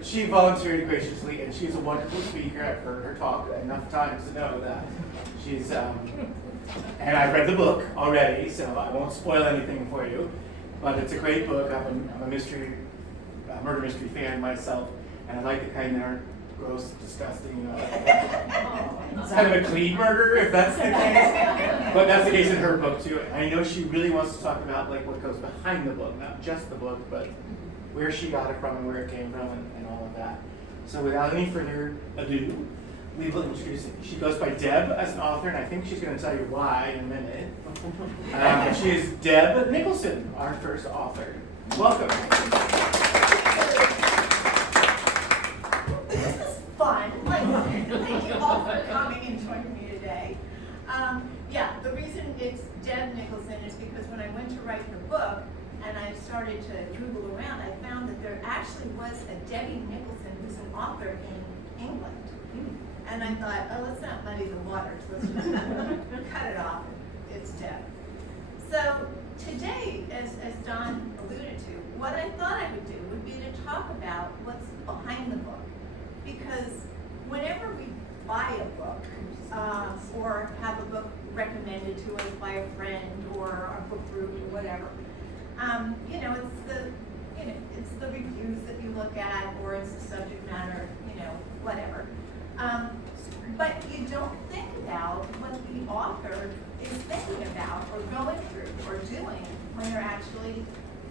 But she volunteered graciously, and she's a wonderful speaker. I've heard her talk enough times to know that she's, and I've read the book already, so I won't spoil anything for you. But it's a great book. I'm a murder mystery fan myself, and I like the kind that aren't gross, disgusting, it's kind of a clean murder, if that's the case. But that's the case in her book too. I know she really wants to talk about like what goes behind the book, not just the book, but where she got it from and where it came from and all of that. So without any further ado, we will introduce it. She goes by Deb as an author, and I think she's going to tell you why in a minute. She is Deb Nicholson, our first author. Welcome. This is fun. Thank you all for coming and joining me today. The reason it's Deb Nicholson is because when I went to write the book and I started to Google around, I found that there actually was a Debbie Nicholson who's an author in England. And I thought, oh, let's not muddy the waters. Let's just cut it off. It's Deb. So today, as Don alluded to, what I thought I would do would be to talk about what's behind the book. Because whenever we buy a book or have a book recommended to us by a friend or our book group or whatever, it's the reviews that you look at, or it's the subject matter, whatever. But you don't think about what the author is thinking about or going through or doing when they're actually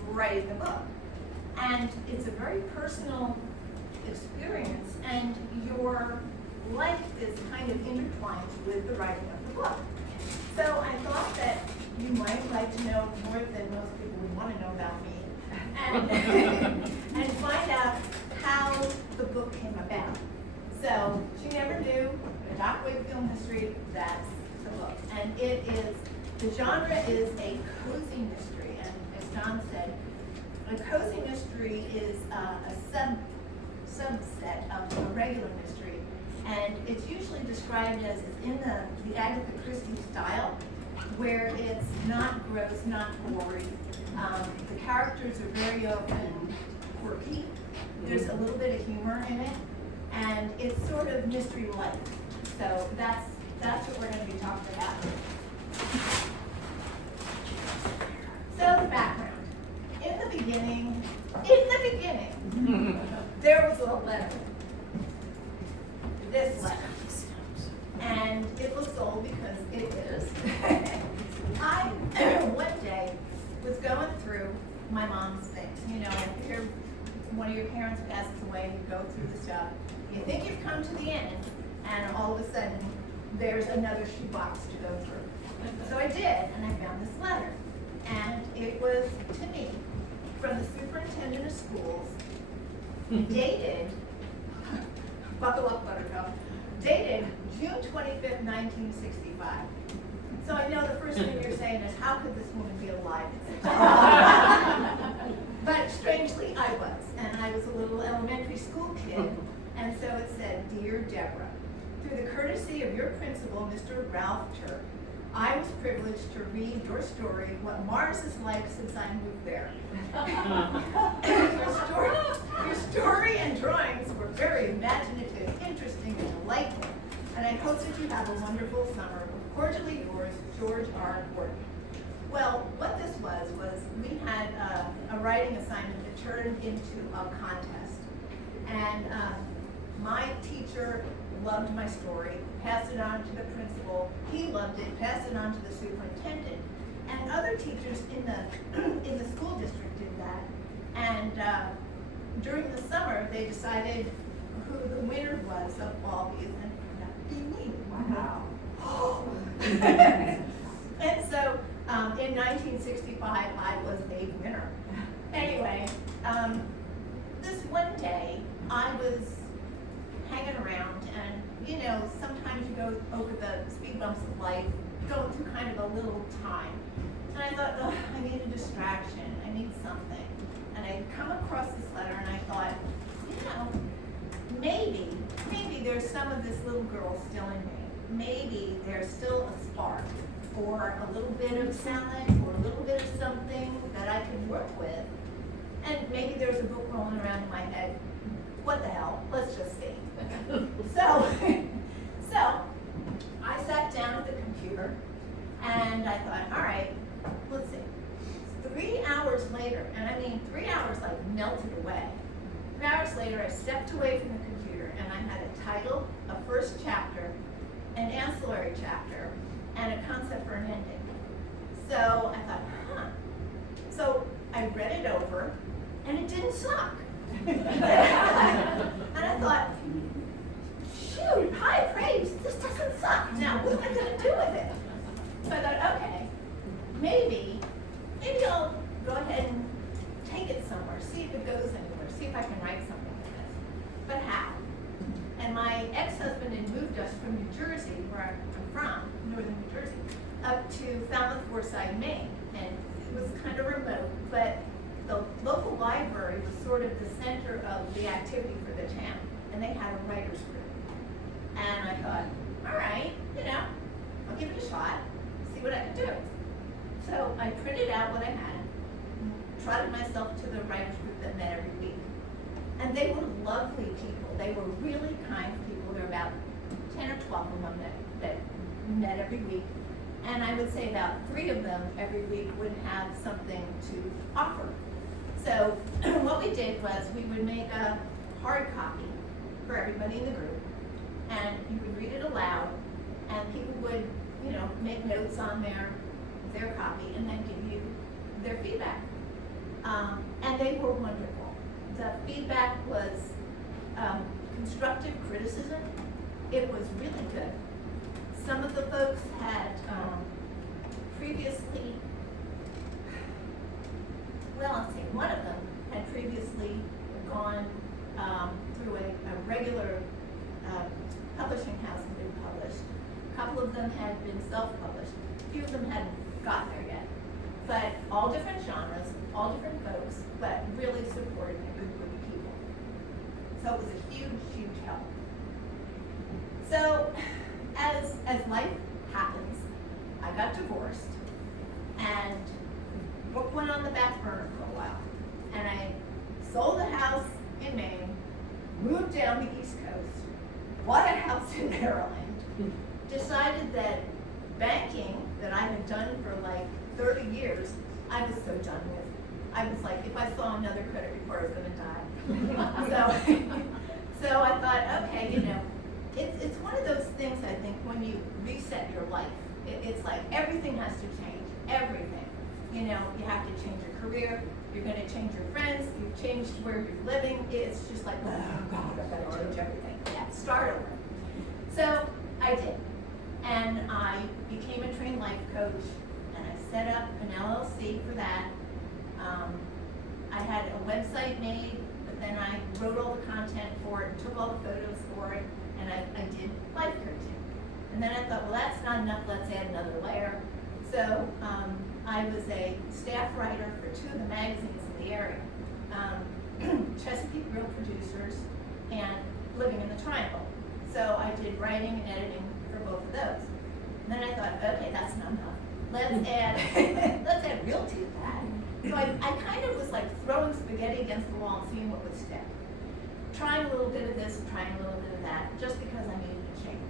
writing the book. And it's a very personal experience, and your life is kind of intertwined with the writing of the book. So I thought that you might like to know more than most people would want to know about me, and find out how the book came about. So she never knew. Doc Wakefield mystery, that's the book. And the genre is a cozy mystery. And as John said, a cozy mystery is a subset of a regular mystery. And it's usually described as in the Agatha Christie style, where it's not gross, not gory. The characters are very often quirky. There's a little bit of humor in it. And it's sort of mystery-like. So that's what we're going to be talking about. So the background. In the beginning, there was a letter. This letter. And it looks old because it is. I, one day, was going through my mom's things. After one of your parents passes away, you go through the stuff. You think you've come to the end, and all of a sudden, there's another shoebox to go through. So I did, and I found this letter. And it was to me, from the superintendent of schools, dated, buckle up, Buttercup, dated June 25th, 1965. So I know the first thing you're saying is, how could this woman be alive? But strangely, I was. And I was a little elementary school kid. And so it said, Dear Deborah, through the courtesy of your principal, Mr. Ralph Turk, I was privileged to read your story, What Mars is Like Since I Moved There. Your story and drawings were very imaginative, interesting, and delightful. And I hope that you have a wonderful summer. Cordially yours, George R. Gordon. Well, what this was we had a writing assignment that turned into a contest. And my teacher loved my story, passed it on to the principal. He loved it, passed it on to the superintendent. And other teachers in the school district did that. And during the summer, they decided who the winner was of all these, and that would be me. Wow. And so in 1965, I was a winner. Anyway, this one day, I was hanging around, and sometimes you go over the speed bumps of life, going through kind of a little time. And I thought, oh, I need a distraction, I need something. And I come across this letter, and I thought, maybe there's some of this little girl still in me. Maybe there's still a spark, or a little bit of talent, or a little bit of something that I can work with. And maybe there's a book rolling around in my head. What the later, I stepped away from the computer and I had a title, a first chapter, an ancillary chapter, and a concept for an ending. So I thought, So I read it over, and it didn't suck. And I thought, shoot, high praise, this doesn't suck. Now, what am I going to do with it? So I thought, okay, maybe I'll go ahead and take it somewhere, see if it goes anywhere, see if I can write something with this. But how? And my ex-husband had moved us from New Jersey, where I'm from, northern New Jersey, up to Falmouth Forsyth, Maine. And it was kind of remote, but the local library was sort of the center of the activity for the town. And they had a writer's group. And I thought, all right, I'll give it a shot, see what I can do. So I printed out what I had, trotted myself to the writer's group that met every week. And they were lovely people. They were really kind people. There were about 10 or 12 of them that met every week. And I would say about 3 of them every week would have something to offer. So what we did was we would make a hard copy for everybody in the group. And you would read it aloud. And people would, make notes on their copy and then give you their feedback. And they were wonderful. The feedback was constructive criticism. It was really good. Some of the folks had previously, one of them had previously gone through a regular publishing house and been published. A couple of them had been self-published. A few of them hadn't gotten there yet. But all different genres, all different folks, but really supported a good group of people. So it was a huge, huge help. So as life happens, I got divorced and book went on the back burner for a while. And I sold a house in Maine, moved down the East Coast, bought a house in Maryland, decided that banking that I had done for like 30 years, I was so done with. I was like, if I saw another credit report, I was going to die. So I thought, okay, it's one of those things, I think, when you reset your life. It's like everything has to change, everything. You have to change your career, you're going to change your friends, you've changed where you're living. It's just like, oh God, I've got to change everything. Yeah, start over. So I did. And I became a trained life coach, and I set up an LLC for that. I had a website made, but then I wrote all the content for it, took all the photos for it, and I did life coaching. And then I thought, well, that's not enough, let's add another layer. So I was a staff writer for 2 of the magazines in the area, Chesapeake Real Producers and Living in the Triangle. So I did writing and editing for both of those. And then I thought, okay, that's not enough. Let's add realty to that. So I kind of was like throwing spaghetti against the wall and seeing what would stick. Trying a little bit of this, trying a little bit of that, just because I needed a change.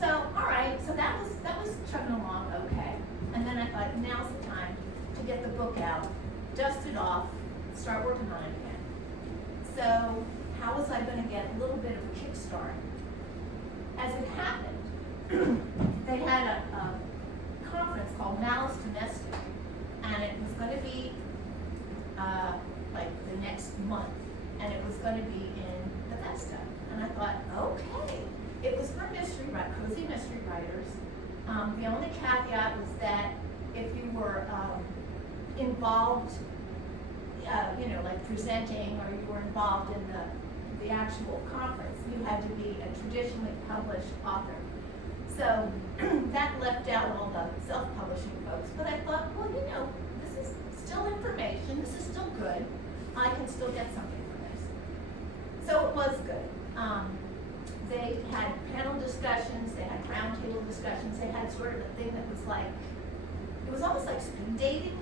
So, all right, so that was chugging along okay. And then I thought, now's the time to get the book out, dust it off, start working on it again. So how was I going to get a little bit of a kickstart? As it happened, they had a conference called Malice Domestic, and it was going to be like the next month, and it was going to be in Bethesda. And I thought, okay. It was for cozy mystery writers. The only caveat was that if you were involved, like presenting, or you were involved in the actual conference, you had to be a traditionally published author. So that left out all the self-publishing folks. But I thought, well, this is still information. This is still good. I can still get something from this. So it was good. They had panel discussions, they had roundtable discussions, they had sort of a thing that was like, it was almost like speed dating,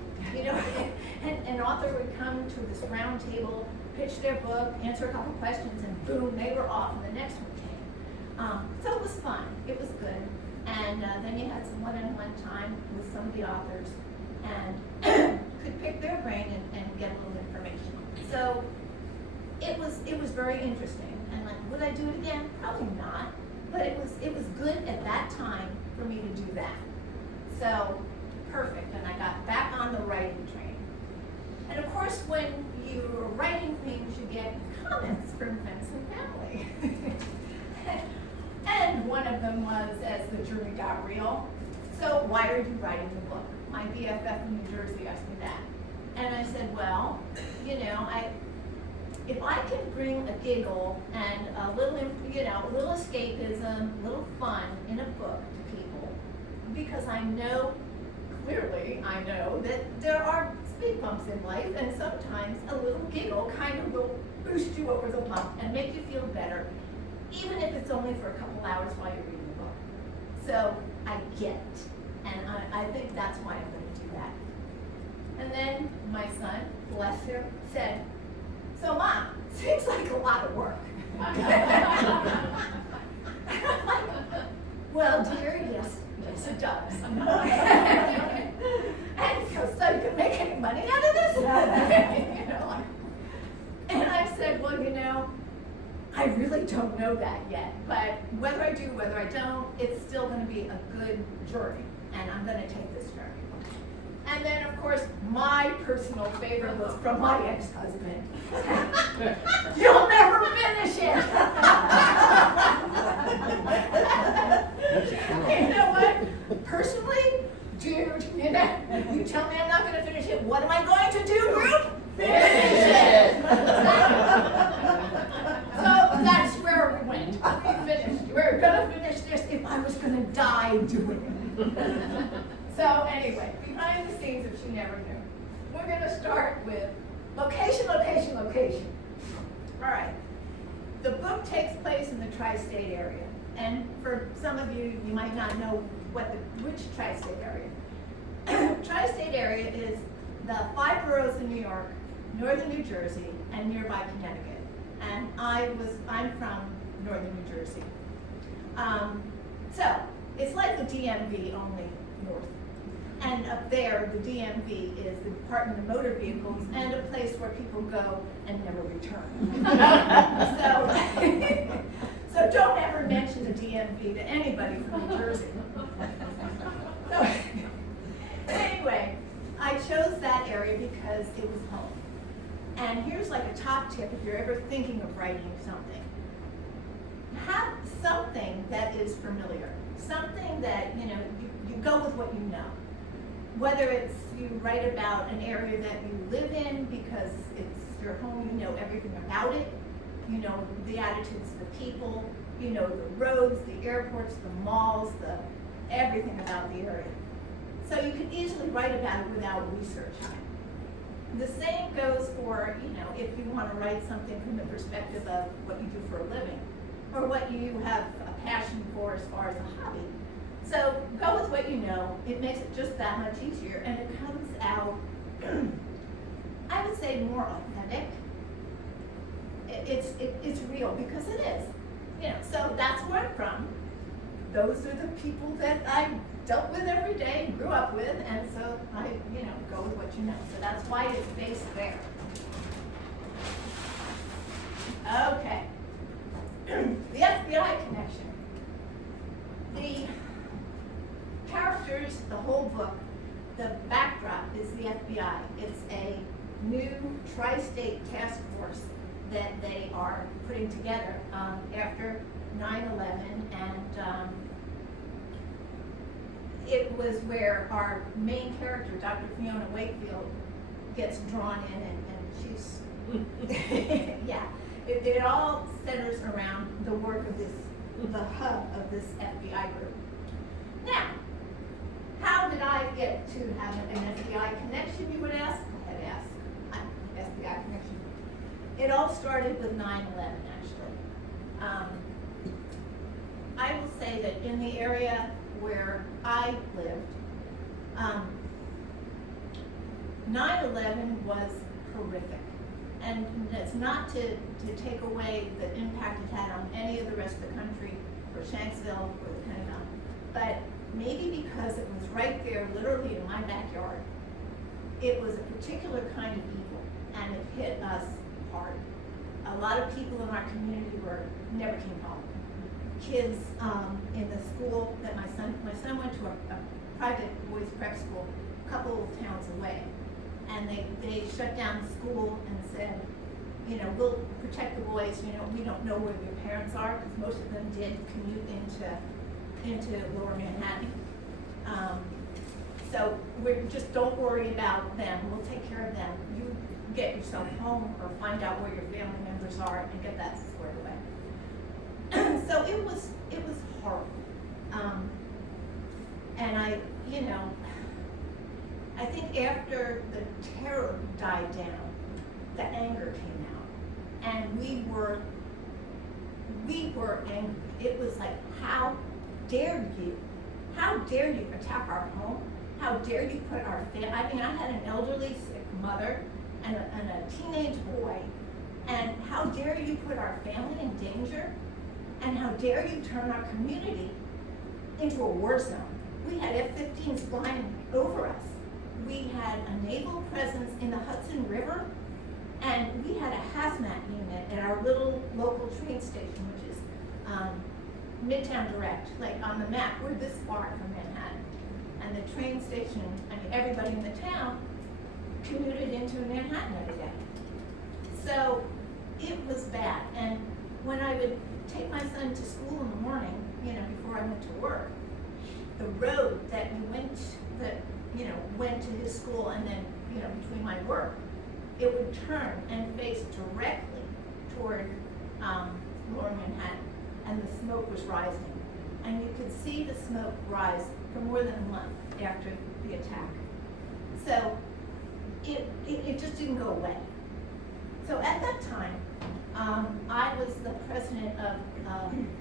and an author would come to this roundtable, pitch their book, answer a couple questions, and boom, they were off, and the next one came. So it was fun, it was good, and then you had some one-on-one time with some of the authors, and could pick their brain and get a little information. So it was very interesting. And like, would I do it again? Probably not. But it was good at that time for me to do that. So, perfect. And I got back on the writing train. And of course, when you're writing things, you get comments from friends and family. And one of them was, as the journey got real, so why are you writing the book? My BFF in New Jersey asked me that. And I said, well, you know, if I can bring a giggle and a little, you know, a little escapism, a little fun in a book to people, because I know, clearly I know, that there are speed bumps in life, and sometimes a little giggle kind of will boost you over the bump and make you feel better, even if it's only for a couple hours while you're reading the book. So I get it, and I think that's why I'm going to do that. And then my son, bless him, said, so Mom, seems like a lot of work. Well, dear, yes it does. And so you can make any money out of this? You know, like, and I said, well, you know, I really don't know that yet, but whether I do, whether I don't, it's still going to be a good journey, and I'm going to take this journey. And then, of course, my personal favorite was from my ex-husband. You'll never finish it. You know what? Personally, dude, you know, you tell me I'm not going to finish it. What am I going to do, group? Finish it. So that's where we went. We finished. We were going to finish this if I was going to die doing it. So anyway, behind the scenes, if you never knew, we're going to start with location, location, location. All right. The book takes place in the tri-state area. And for some of you, you might not know which tri-state area. Tri-state area is the 5 boroughs in New York, northern New Jersey, and nearby Connecticut. And I'm from northern New Jersey. So it's like the DMV, only north. And up there, the DMV is the Department of Motor Vehicles and a place where people go and never return. So don't ever mention the DMV to anybody from New Jersey. So anyway, I chose that area because it was home. And here's like a top tip if you're ever thinking of writing something. Have something that is familiar. Something that, you know, you go with what you know. Whether it's you write about an area that you live in because it's your home, you know everything about it, you know the attitudes of the people, you know the roads, the airports, the malls, everything about the area. So you can easily write about it without researching it. The same goes for, you know, if you want to write something from the perspective of what you do for a living, or what you have a passion for as far as a hobby. So go with what you know. It makes it just that much easier, and it comes out, I would say, more authentic. It's real because it is. You know, so that's where I'm from. Those are the people that I dealt with every day and grew up with, and so I, you know, go with what you know. So that's why it's based there. Okay. The FBI connection. The characters, the whole book, the backdrop is the FBI. It's a new tri-state task force that they are putting together after 9/11, and it was where our main character, Dr. Fiona Wakefield, gets drawn in, and she's, yeah, it all centers around the work of the hub of this FBI group. Now, how did I get to have an FBI connection, you would ask? Go ahead, ask. FBI connection. It all started with 9/11, actually. I will say that in the area where I lived, 9/11 was horrific. And it's not to take away the impact it had on any of the rest of the country, or Shanksville, or the Pentagon, but maybe because it was right there, literally in my backyard, it was a particular kind of evil, and it hit us hard. a lot of people in our community never came home. Kids in the school that my son went to a private boys prep school a couple of towns away, and they shut down the school and said, you know, we'll protect the boys. You know, we don't know where their parents are, because most of them did commute into Lower Manhattan. So just don't worry about them. We'll take care of them. You get yourself home or find out where your family members are and get that squared away. So it was horrible. And I think after the terror died down, the anger came out, and we were angry. It was like, how dare you attack our home? How dare you put our family? I mean, I had an elderly sick mother and a teenage boy, and how dare you put our family in danger? And how dare you turn our community into a war zone? We had F-15s flying over us. We had a naval presence in the Hudson River, and we had a hazmat unit at our little local train station, which is Midtown Direct. Like on the map, we're this far from Manhattan. And the train station, I mean, everybody in the town commuted into Manhattan every day. So it was bad. And when I would take my son to school in the morning, you know, before I went to work, the road that went to his school and then, you know, between my work, it would turn and face directly toward Lower Manhattan, and the smoke was rising. And you could see the smoke rise for more than a month after the attack. So it just didn't go away. So at that time, I was the president of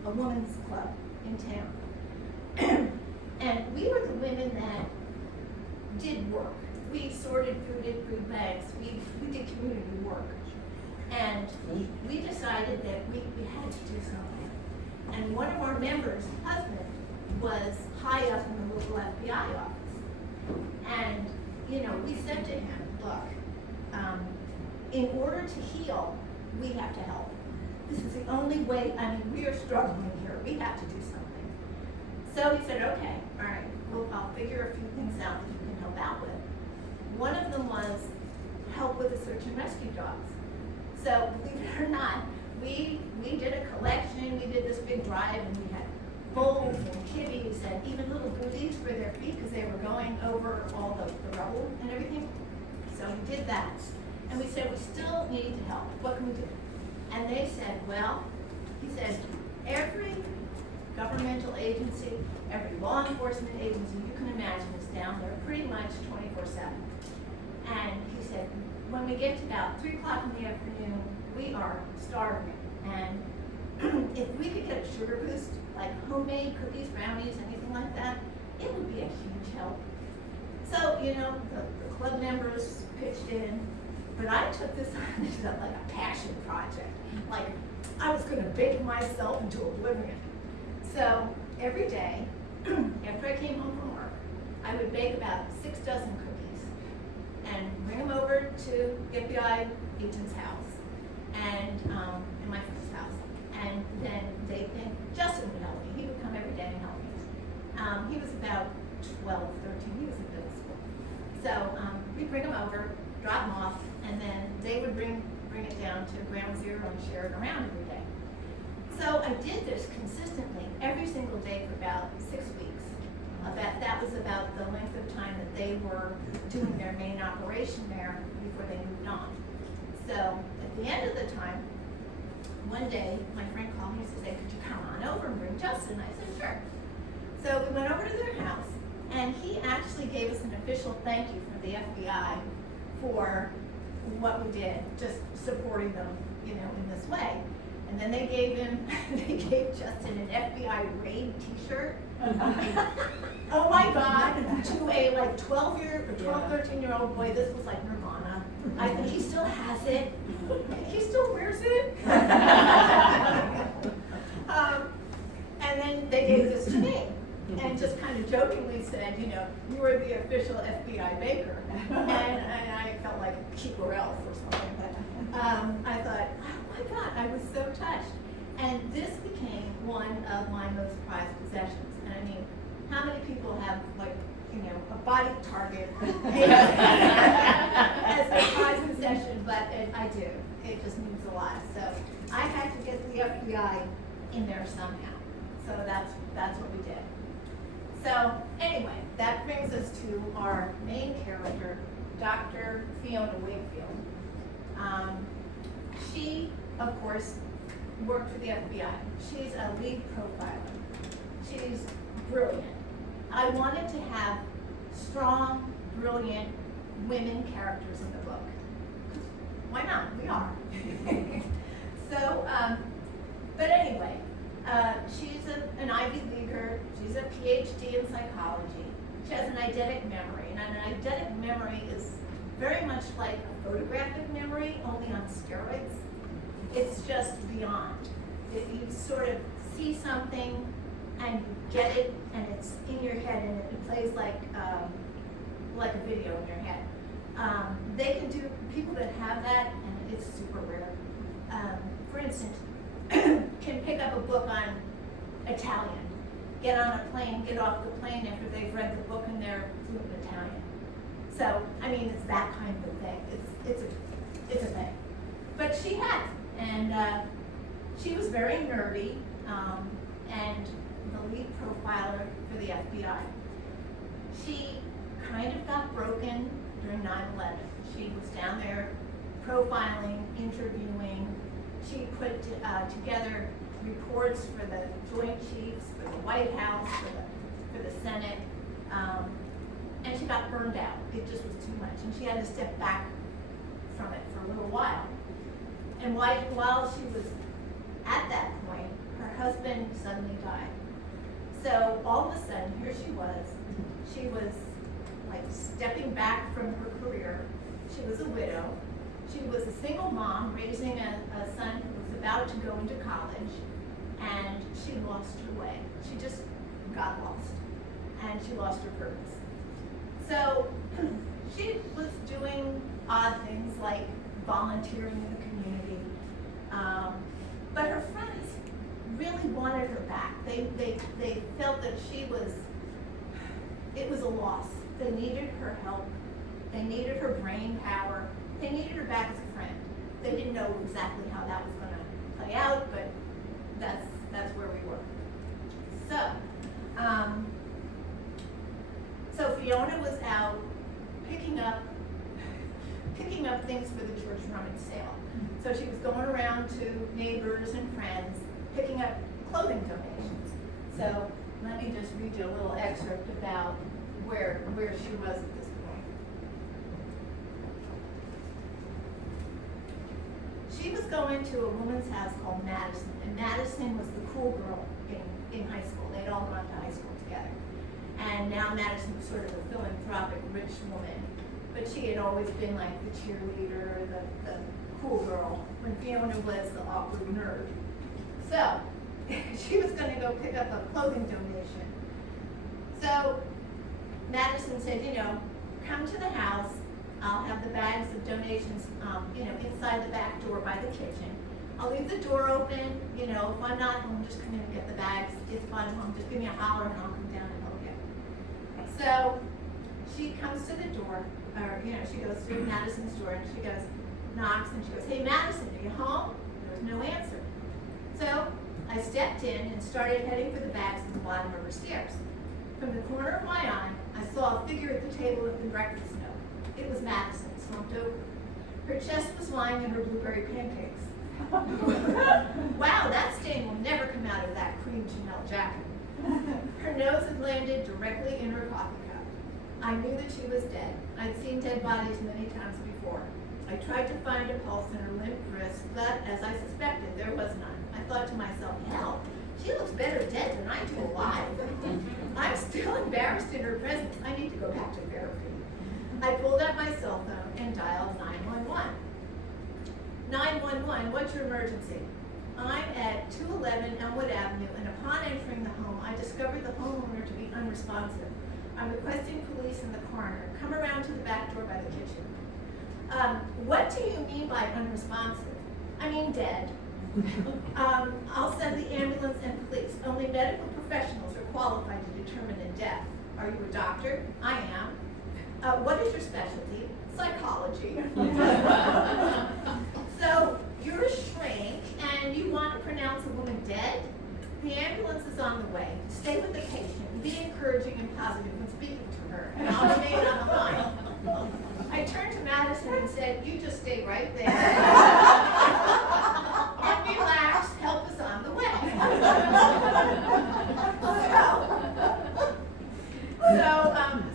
a women's club in town. And we were the women that did work. We sorted food bags. We did community work. And we decided that we had to do something. And one of our members' husband was high up in the local FBI office. And, you know, we said to him, look, in order to heal, we have to help. This is the only way. I mean, we are struggling here. We have to do something. So he said, okay, all right, well, I'll figure a few things out that you can help out with. One of them was help with the search and rescue dogs. So believe it or not, we did a collection. We did this big drive, and we had bowls and kibbies and even little booties for their feet because they were going over all the rubble and everything. So we did that. And we said, we still need to help. What can we do? And they said, well, he said, every governmental agency, every law enforcement agency you can imagine is down there pretty much 24/7. And he said, when we get to about 3 o'clock in the afternoon, we are starving. And if we could get a sugar boost, like homemade cookies, brownies, anything like that, it would be a huge help. So, you know, the club members pitched in, but I took this on as like a passion project. Like, I was going to bake myself into oblivion. So, every day, after I came home from work, I would bake about 6 dozen cookies and bring them over to the FBI agent's house and in my friend's house. And then Justin would help me. He would come every day and help me. He was about 12, 13. He was in middle school. So we'd bring them over, drop them off, and then they would bring it down to Ground Zero and share it around every day. So I did this consistently every single day for about 6 weeks. That was about the length of time that they were doing their main operation there before they moved on. So at the end of the time, one day my friend called me and said, could you come on over and bring Justin? I said, sure. So we went over to their house, and he actually gave us an official thank you from the FBI for what we did, just supporting them, you know, in this way. And then they gave Justin an FBI raid t-shirt. Oh my God, to a like 12, 13-year-old boy, this was like Nirvana. I think he still has it. He still wears it. And then they gave this to me. And just kind of jokingly said, you know, you are the official FBI baker. And I felt like Chico Ralph or something. But I thought, why God, I was so touched. And this became one of my most prized possessions. And I mean, how many people have, like, you know, a body target as a prized possession? But I do. It just means a lot. So I had to get the FBI in there somehow. So that's what we did. So anyway, that brings us to our main character, Dr. Fiona Wakefield. She, of course, worked for the FBI. She's a lead profiler. She's brilliant. I wanted to have strong, brilliant women characters in the book. Why not? We are. So, but anyway, she's an Ivy Leaguer. She's a PhD in psychology. She has an eidetic memory, and an eidetic memory is very much like a photographic memory, only on steroids. It's just beyond. You sort of see something and you get it, and it's in your head, and it plays like a video in your head. They can do, people that have that, and it's super rare. For instance, can pick up a book on Italian, get on a plane, get off the plane after they've read the book and they're fluent Italian. So, I mean, it's that kind of thing. It's a thing. But she had it, and she was very nerdy, and the lead profiler for the FBI. She kind of got broken during 9/11. She was down there profiling, interviewing. She put together reports for the Joint Chiefs, for the White House, for the Senate, and she got burned out. It just was too much, and she had to step back from it for a little while. And while she was at that point, her husband suddenly died. So all of a sudden, here she was. She was like stepping back from her career. She was a widow. She was a single mom raising a son who was about to go into college, and she lost her way. She just got lost, and she lost her purpose. So she was doing odd things like volunteering in the community, but her friends really wanted her back. They felt that it was a loss. They needed her help. They needed her brain power. They needed her back as a friend. They didn't know exactly how that was going to play out, but that's where we were. So Fiona was out picking up things for the church rummage sale. So she was going around to neighbors and friends, picking up clothing donations. So let me just read you a little excerpt about where she was at this point. She was going to a woman's house called Madison, and Madison was the cool girl in high school. They'd all gone to high school together. And now Madison was sort of a philanthropic, rich woman, but she had always been like the cheerleader, the cool girl, when Fiona was the awkward nerd. So she was going to go pick up a clothing donation. So Madison said, come to the house. I'll have the bags of donations, inside the back door by the kitchen. I'll leave the door open. If I'm not home, just come in and get the bags. If I'm home, just give me a holler and I'll come down and help you. So she comes to the door, or she goes through Madison's door, and she goes, knocks, and she goes, "Hey, Madison, are you home?" There was no answer. So I stepped in and started heading for the bags at the bottom of her stairs. From the corner of my eye, I saw a figure at the table with the breakfast note. It was Madison, slumped over. Her chest was lying in her blueberry pancakes. Wow, that stain will never come out of that cream Chanel jacket. Her nose had landed directly in her coffee cup. I knew that she was dead. I'd seen dead bodies many times before. I tried to find a pulse in her limp wrist, but as I suspected, there was none. I thought to myself, hell, she looks better dead than I do alive. I'm still embarrassed in her presence. I need to go back to therapy. I pulled out my cell phone and dialed 911. 911, what's your emergency? I'm at 211 Elmwood Avenue, and upon entering the home, I discovered the homeowner to be unresponsive. I'm requesting police and the coroner. Come around to the back door by the kitchen. What do you mean by unresponsive? I mean dead. I'll send the ambulance and police. Only medical professionals are qualified to determine a death. Are you a doctor? I am. What is your specialty? Psychology. So you're a shrink and you want to pronounce a woman dead? The ambulance is on the way. Stay with the patient. Be encouraging and positive when speaking to her. And I'll remain on the line. I turned to Madison and said, you just stay right there. And relax, help is on the way.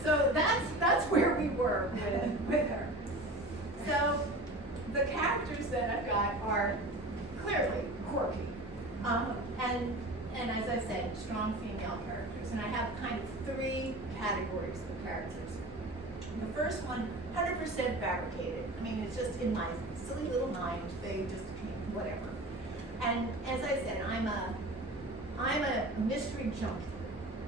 So that's where we were with her. So the characters that I've got are clearly quirky. And as I said, strong female characters. And I have kind of three categories of characters. The first one, 100% fabricated. I mean, it's just in my silly little mind. They just came, whatever. And as I said, I'm a mystery junkie.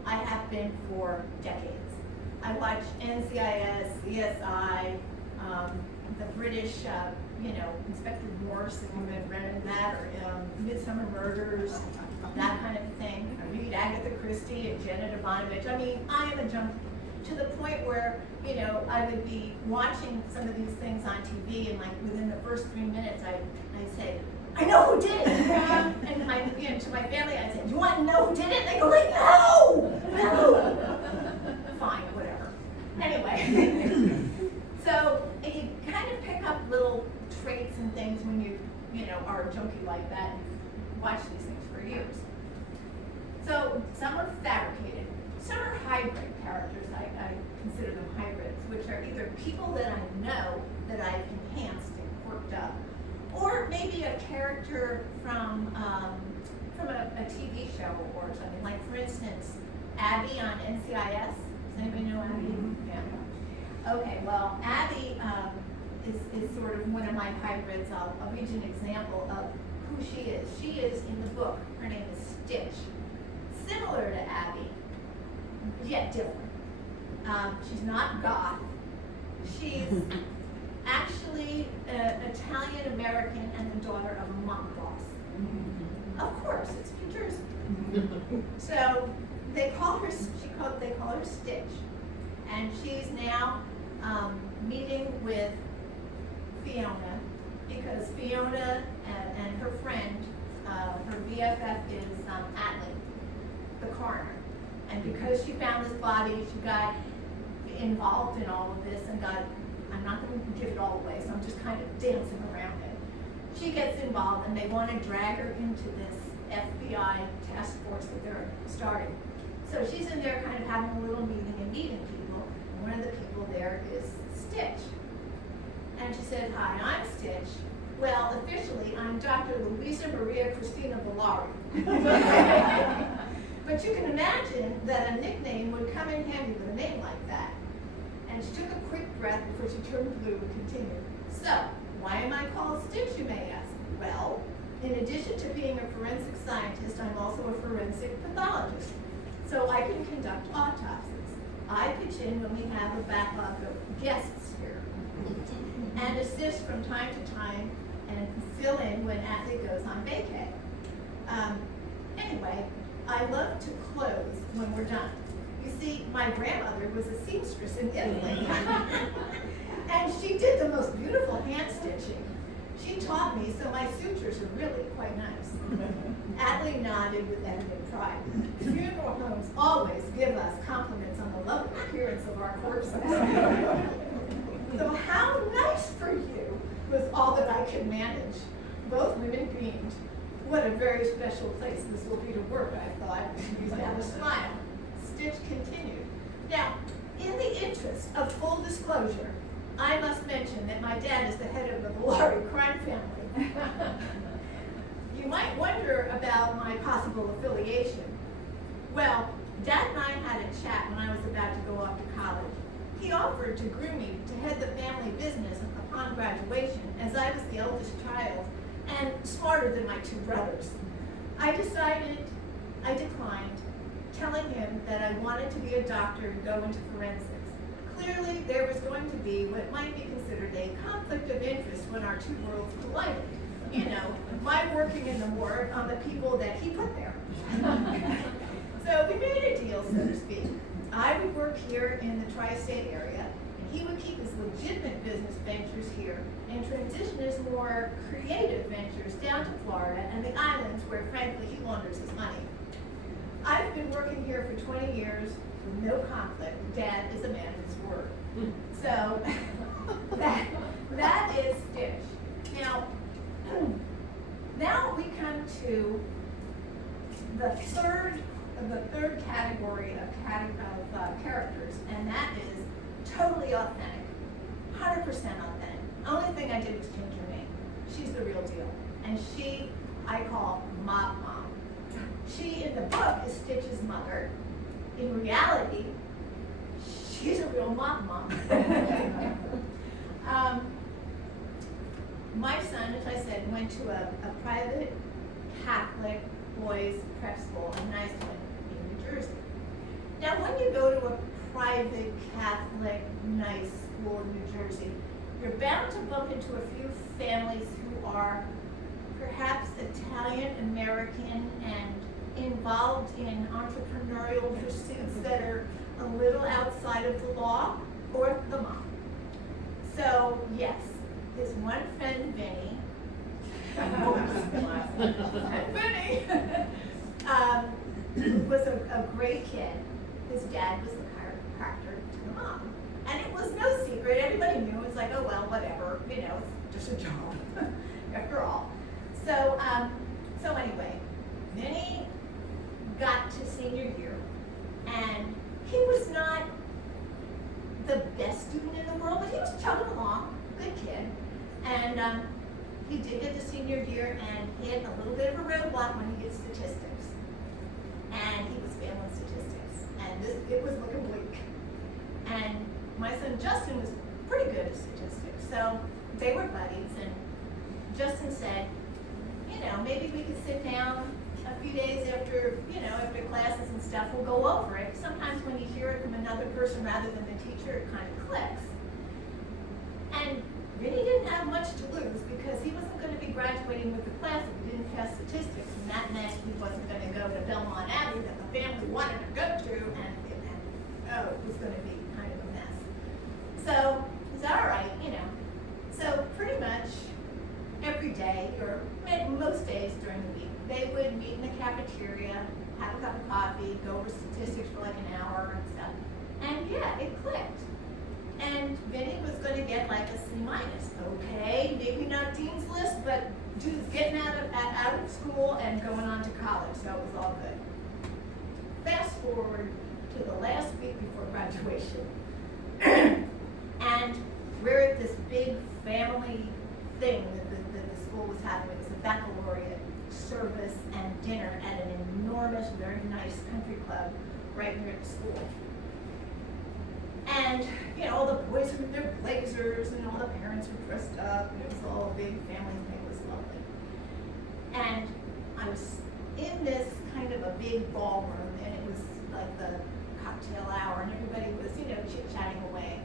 I have been for decades. I watch NCIS, CSI, the British, Inspector Morse, if you've read that, or Midsummer Murders, that kind of thing. I read Agatha Christie and Janet Ivanovich. I mean, I am a junkie to the point where, I would be watching some of these things on TV, and like within the first 3 minutes, I say, I know who did it. And to my family, I said, you want to know who did it? And they go like, no. Fine, whatever. Anyway, so you kind of pick up little traits and things when you are a junkie like that and watch these things for years. So some are fabricated. Some are hybrid characters. I consider them hybrids, which are either people that I know that I've enhanced and quirked up, or maybe a character from a TV show or something. Like, for instance, Abby on NCIS. Does anybody know Abby? Mm-hmm. Yeah. Okay, well, Abby is sort of one of my hybrids. I'll read you an example of who she is. She is, in the book, her name is Stitch. Similar to Abby, yet different. She's not goth. She's actually Italian-American and the daughter of a mob boss. Of course, it's New Jersey. So they call her Stitch, and she's now meeting with Fiona because Fiona and her friend, her BFF is Atlee, the coroner, and because she found this body, she got involved in all of this and I'm not going to give it all away, so I'm just kind of dancing around it. She gets involved and they want to drag her into this FBI task force that they're starting. So she's in there kind of having a little meeting and meeting people. And one of the people there is Stitch. And she said, hi, I'm Stitch. Well, officially, I'm Dr. Louisa Maria Christina Villari. But you can imagine that a nickname would come in handy with a name like that. And she took a quick breath before she turned blue and continued. So, why am I called Stitch, you may ask? Well, in addition to being a forensic scientist, I'm also a forensic pathologist. So I can conduct autopsies. I pitch in when we have a backlog of guests here. And assist from time to time and fill in when Atlee goes on vacay. Anyway, I love to close when we're done. You see, my grandmother was a seamstress in Italy. And she did the most beautiful hand stitching. She taught me, so my sutures are really quite nice. Atlee nodded with evident pride. Funeral homes always give us compliments on the lovely appearance of our corpses. So how nice for you was all that I could manage. Both women beamed. What a very special place this will be to work, I thought. She used to have a smile. Stitch continued. Now, in the interest of full disclosure, I must mention that my dad is the head of the Villari crime family. You might wonder about my possible affiliation. Well, Dad and I had a chat when I was about to go off to college. He offered to groom me to head the family business upon graduation, as I was the eldest child and smarter than my two brothers. I declined, telling him that I wanted to be a doctor and go into forensics. Clearly, there was going to be what might be considered a conflict of interest when our two worlds collided. my working in the morgue on the people that he put there. So we made a deal, so to speak. I would work here in the tri-state area, and he would keep his legitimate business ventures here and transition his more creative ventures down to Florida and the islands where, frankly, he launders his money. I've been working here for 20 years with no conflict. Dad is a man of his word. So that is Stitch. Now we come to the third category of characters, and that is totally authentic, 100% authentic. Only thing I did was change her name. She's the real deal, and she I call Mob Mom. She in the book is Stitch's mother. In reality, she's a real mob mom. My son, as I said, went to a private Catholic boys prep school, a nice one in New Jersey. Now, when you go to a private Catholic nice school in New Jersey, you're bound to bump into a few families who are perhaps Italian American and involved in entrepreneurial pursuits that are a little outside of the law or the mom. So yes, his one friend Vinny, was a great kid. His dad was the chiropractor to the mom, and it was no secret. Everybody knew. It was like, oh well, whatever. It's just a job after all. So anyway, Vinny got to senior year, and he was not the best student in the world, but he was chugging along, good kid. And he did get to senior year and hit a little bit of a roadblock when he hit statistics. And he was failing statistics, and it was looking bleak. And my son Justin was pretty good at statistics, so they were buddies, and Justin said, maybe we could sit down a few days after classes and stuff, we'll go over it. Sometimes when you hear it from another person rather than the teacher, it kind of clicks. And Vinny didn't have much to lose because he wasn't going to be graduating with the class if he didn't pass statistics, and that meant he wasn't going to go to Belmont Abbey that the family wanted to go to, and it was going to be kind of a mess. So he's all right, So pretty much every day, or most days during the week, they would meet in the cafeteria, have a cup of coffee, go over statistics for like an hour and stuff. And yeah, it clicked. And Vinny was going to get like a C-. Okay, maybe not Dean's List, but dude's getting out of school and going on to college, so it was all good. Fast forward to the last week before graduation. And we're at this big family thing that the school was having. It was a baccalaureate service and dinner at an enormous, very nice country club right near the school. And, all the boys were in their blazers and all the parents were dressed up, and it was all a big family thing. It was lovely. And I was in this kind of a big ballroom, and it was like the cocktail hour, and everybody was, chit-chatting away.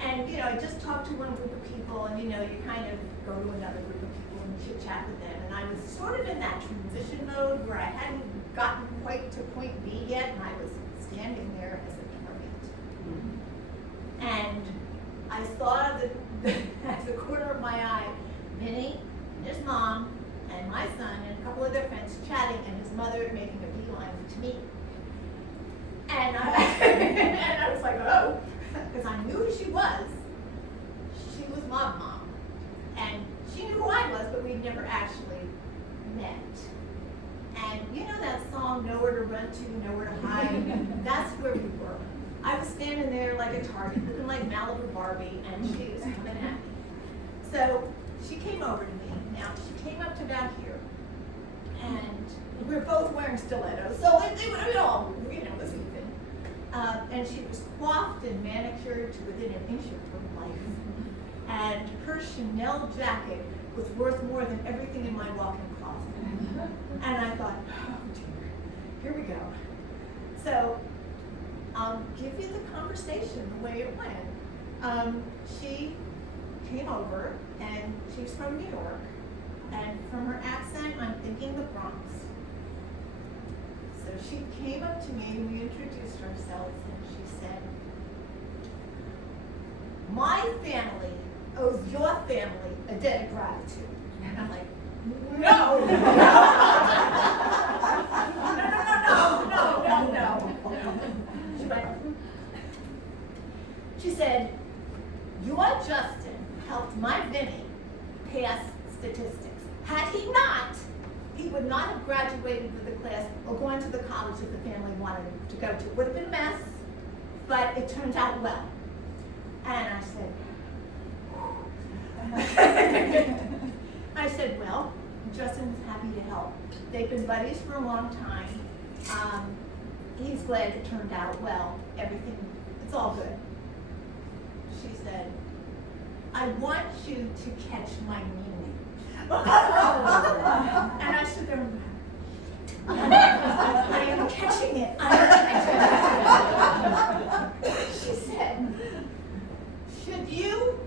And, I just talked to one group of people, and, you kind of go to another group of people and chit-chat with them. And I was sort of in that transition mode where I hadn't gotten quite to point B yet, and I was standing there as a target. And I saw at the corner of my eye, Vinny, his mom, and my son, and a couple of their friends chatting, and his mother making a beeline to me. And I was like, oh, because I knew who she was. She was Mob Mom. And she knew who I was, but we'd never actually met. And that song, Nowhere to Run To, Nowhere to Hide? That's where we were. I was standing there like a target, looking like Malibu Barbie, and she was coming at me. So she came over to me. Now, she came up to about here, and we were both wearing stilettos, so it all, was even. And she was coiffed and manicured to within an inch of her life. And her Chanel jacket was worth more than everything in my walk-in closet. And I thought, oh dear, here we go. So I'll give you the conversation the way it went. She came over, and she's from New York, and from her accent, I'm thinking the Bronx. So she came up to me and we introduced ourselves and she said, "My family owes your family a debt of gratitude." And I'm like, no, no. She said, "Your Justin helped my Vinny pass statistics. Had he not, he would not have graduated with the class or gone to the college that the family wanted him to go to. It would have been a mess, but it turned out well." And I said, "Well, Justin was happy to help. They've been buddies for a long time. He's glad it turned out well. Everything, it's all good." She said, "I want you to catch my meaning." And I stood there and I am catching it. I am catching it. She said, "Should you,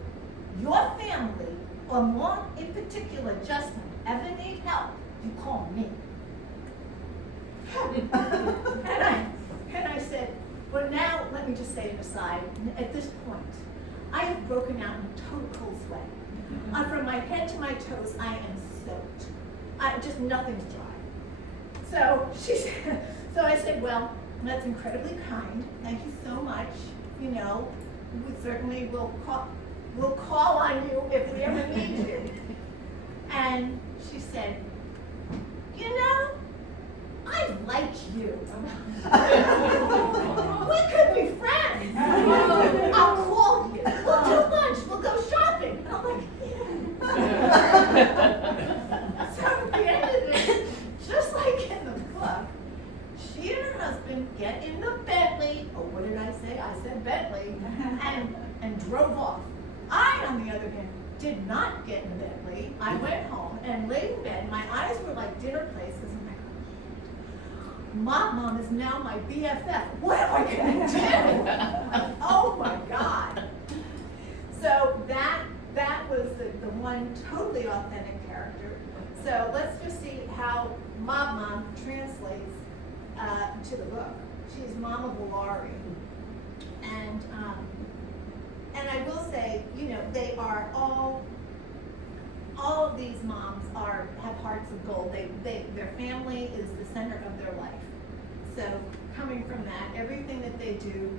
your family, or more in particular, Justin, ever need help, you call me." And I said, "Well, now, let me just say an aside. At this point, I have broken out in a total cold sweat. From my head to my toes, I am soaked. Just nothing's dry." So she said, so I said, "Well, that's incredibly kind. Thank you so much. You know, we certainly will call on you if we ever need you." And she said, "You know, I like you. We could be friends. I'll call you. We'll do lunch. We'll go shopping." And I'm like, yeah. So at the end of it, just like in the book, she and her husband get in the Bentley, or what did I say? I said Bentley, and drove off. I, on the other hand, did not get in the Bentley. I went home and laid in bed. My eyes were like dinner plates. Mom is now my BFF. What am I going to do? Oh my God. So that was the one totally authentic character. So let's just see how Mom translates to the book. She's Mama Valari. And I will say, you know, they are all of these moms have hearts of gold. Their family is the center of their life. So coming from that, everything that they do,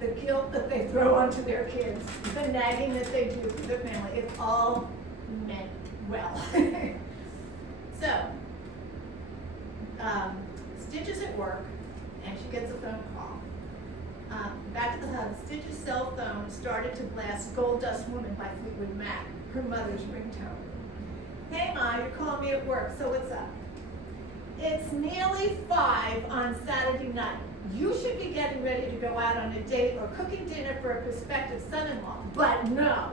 the guilt that they throw onto their kids, the nagging that they do for their family, it's all meant well. So, Stitch is at work, and she gets a phone call. Back at the hub, Stitch's cell phone started to blast "Gold Dust Woman" by Fleetwood Mac, her mother's ringtone. "Hey Ma, you're calling me at work, so what's up?" "It's nearly 5 on Saturday night. You should be getting ready to go out on a date or cooking dinner for a prospective son-in-law. But no,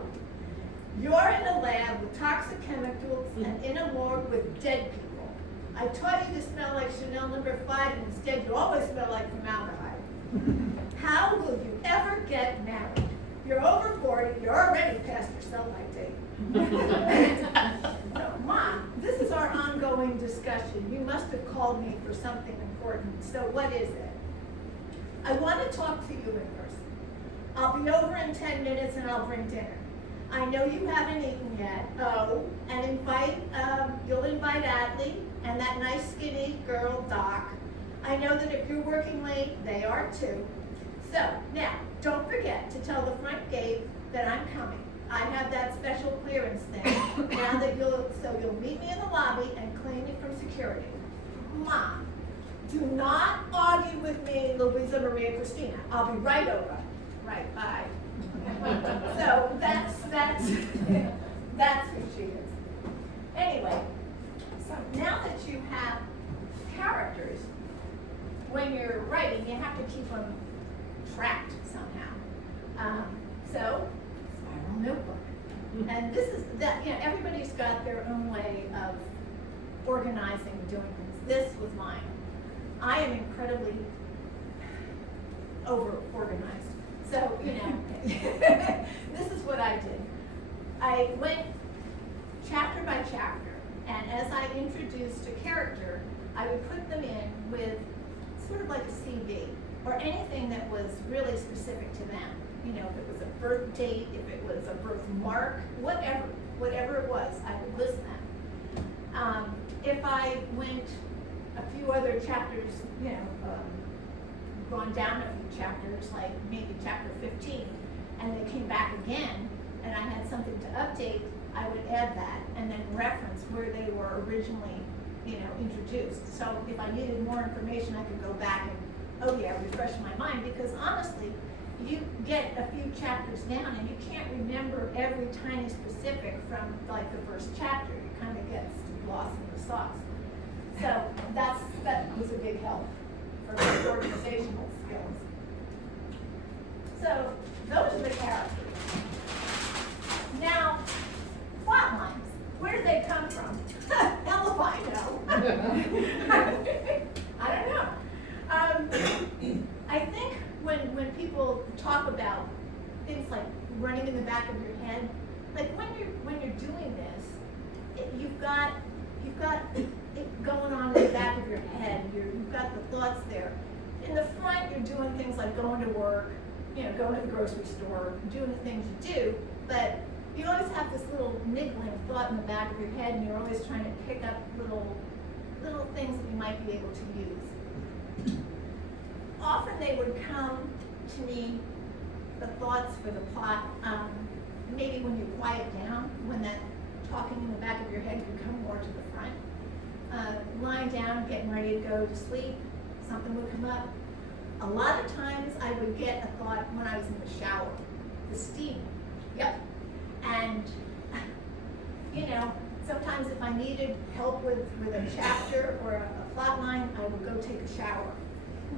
you're in a lab with toxic chemicals and in a morgue with dead people. I taught you to smell like Chanel No. 5, and instead you always smell like formaldehyde. How will you ever get married? You're over 40, you're already past your sell-by date." "No, Mom, this is our ongoing discussion. You must have called me for something important. So what is it?" "I want to talk to you in person. I'll be over in 10 minutes and I'll bring dinner. I know you haven't eaten yet. Oh, and you'll invite Adley and that nice skinny girl, Doc. I know that if you're working late, they are too. So, now, don't forget to tell the front gate that I'm coming. I have that special clearance thing. Now that you'll meet me in the lobby and clean me from security. Mom, do not argue with me, Louisa Maria Christina. I'll be right over." Right, bye. So that's who she is. Anyway, so now that you have characters, when you're writing, you have to keep them tracked somehow. So, spiral notebook. And this is that, you know, everybody's got their own way of organizing and doing things. This was mine. I am incredibly over-organized. So, you know, this is what I did. I went chapter by chapter, And as I introduced a character, I would put them in with sort of like a CV, or anything that was really specific to them. You know, if it was a birth date, if it was a birthmark, whatever it was, I would list them. If I went a few other chapters, you know, gone down a few chapters, like maybe chapter 15, and they came back again, and I had something to update, I would add that, and then reference where they were originally, you know, introduced. So if I needed more information, I could go back and, oh yeah, refresh my mind, because honestly, you get a few chapters down and you can't remember every tiny specific from like the first chapter. It kind of gets lost in the sauce. So that was a big help for my organizational skills. So those are the characters. Now, plot lines. Where did they come from? Hell if I know. I don't know. I think when people talk about things like running in the back of your head, like when you're doing this, you've got it going on in the back of your head. You've got the thoughts there. In the front, you're doing things like going to work, you know, going to the grocery store, doing the things you do, but you always have this little niggling thought in the back of your head, and you're always trying to pick up little things that you might be able to use. Often they would come to me, the thoughts for the plot, maybe when you quiet down, when that talking in the back of your head could come more to the front. Lying down, getting ready to go to sleep, something would come up. A lot of times I would get a thought when I was in the shower, the steam. Yep. And, you know, sometimes if I needed help with a chapter or a plot line, I would go take a shower.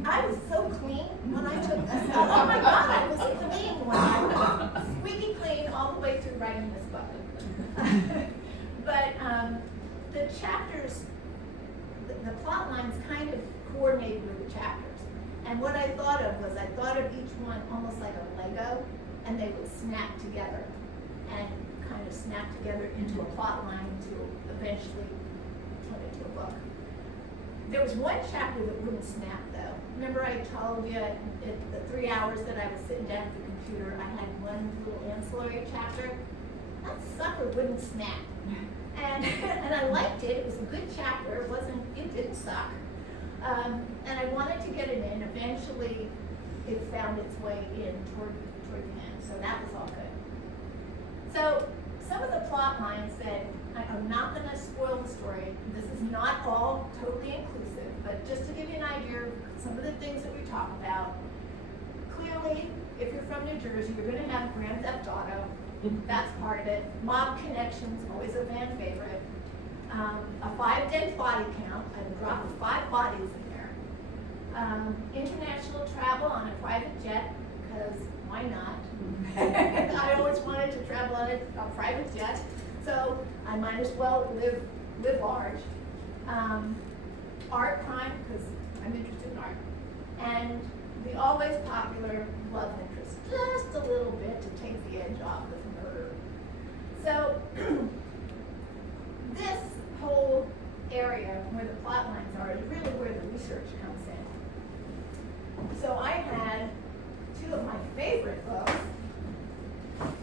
I was so clean when I took this. Oh my God, I was clean when I was squeaky clean all the way through writing this book. But the chapters, the plot lines kind of coordinated with the chapters. And what I thought of was I thought of each one almost like a Lego, and they would snap together and kind of snap together into a plot line to eventually turn into a book. There was one chapter that wouldn't snap though. Remember I told you the 3 hours that I was sitting down at the computer, I had one little ancillary chapter? That sucker wouldn't snap. And I liked it. It was a good chapter. It didn't suck. And I wanted to get it in. Eventually, it found its way in toward the end. So that was all good. So some of the plot lines that I'm not going to spoil the story. This is not all totally inclusive, but just to give you an idea of some of the things that we talk about. Clearly, if you're from New Jersey, you're going to have Grand Theft Auto. That's part of it. Mob Connections, always a fan favorite. A 5 dead body count. I would drop 5 bodies in there. International travel on a private jet, because why not? I always wanted to travel on a private jet, so I might as well live large. Art crime, because I'm interested in art. And the always popular love interest, just a little bit to take the edge off of murder. So this whole area where the plot lines are is really where the research comes in. So I had 2 of my favorite books,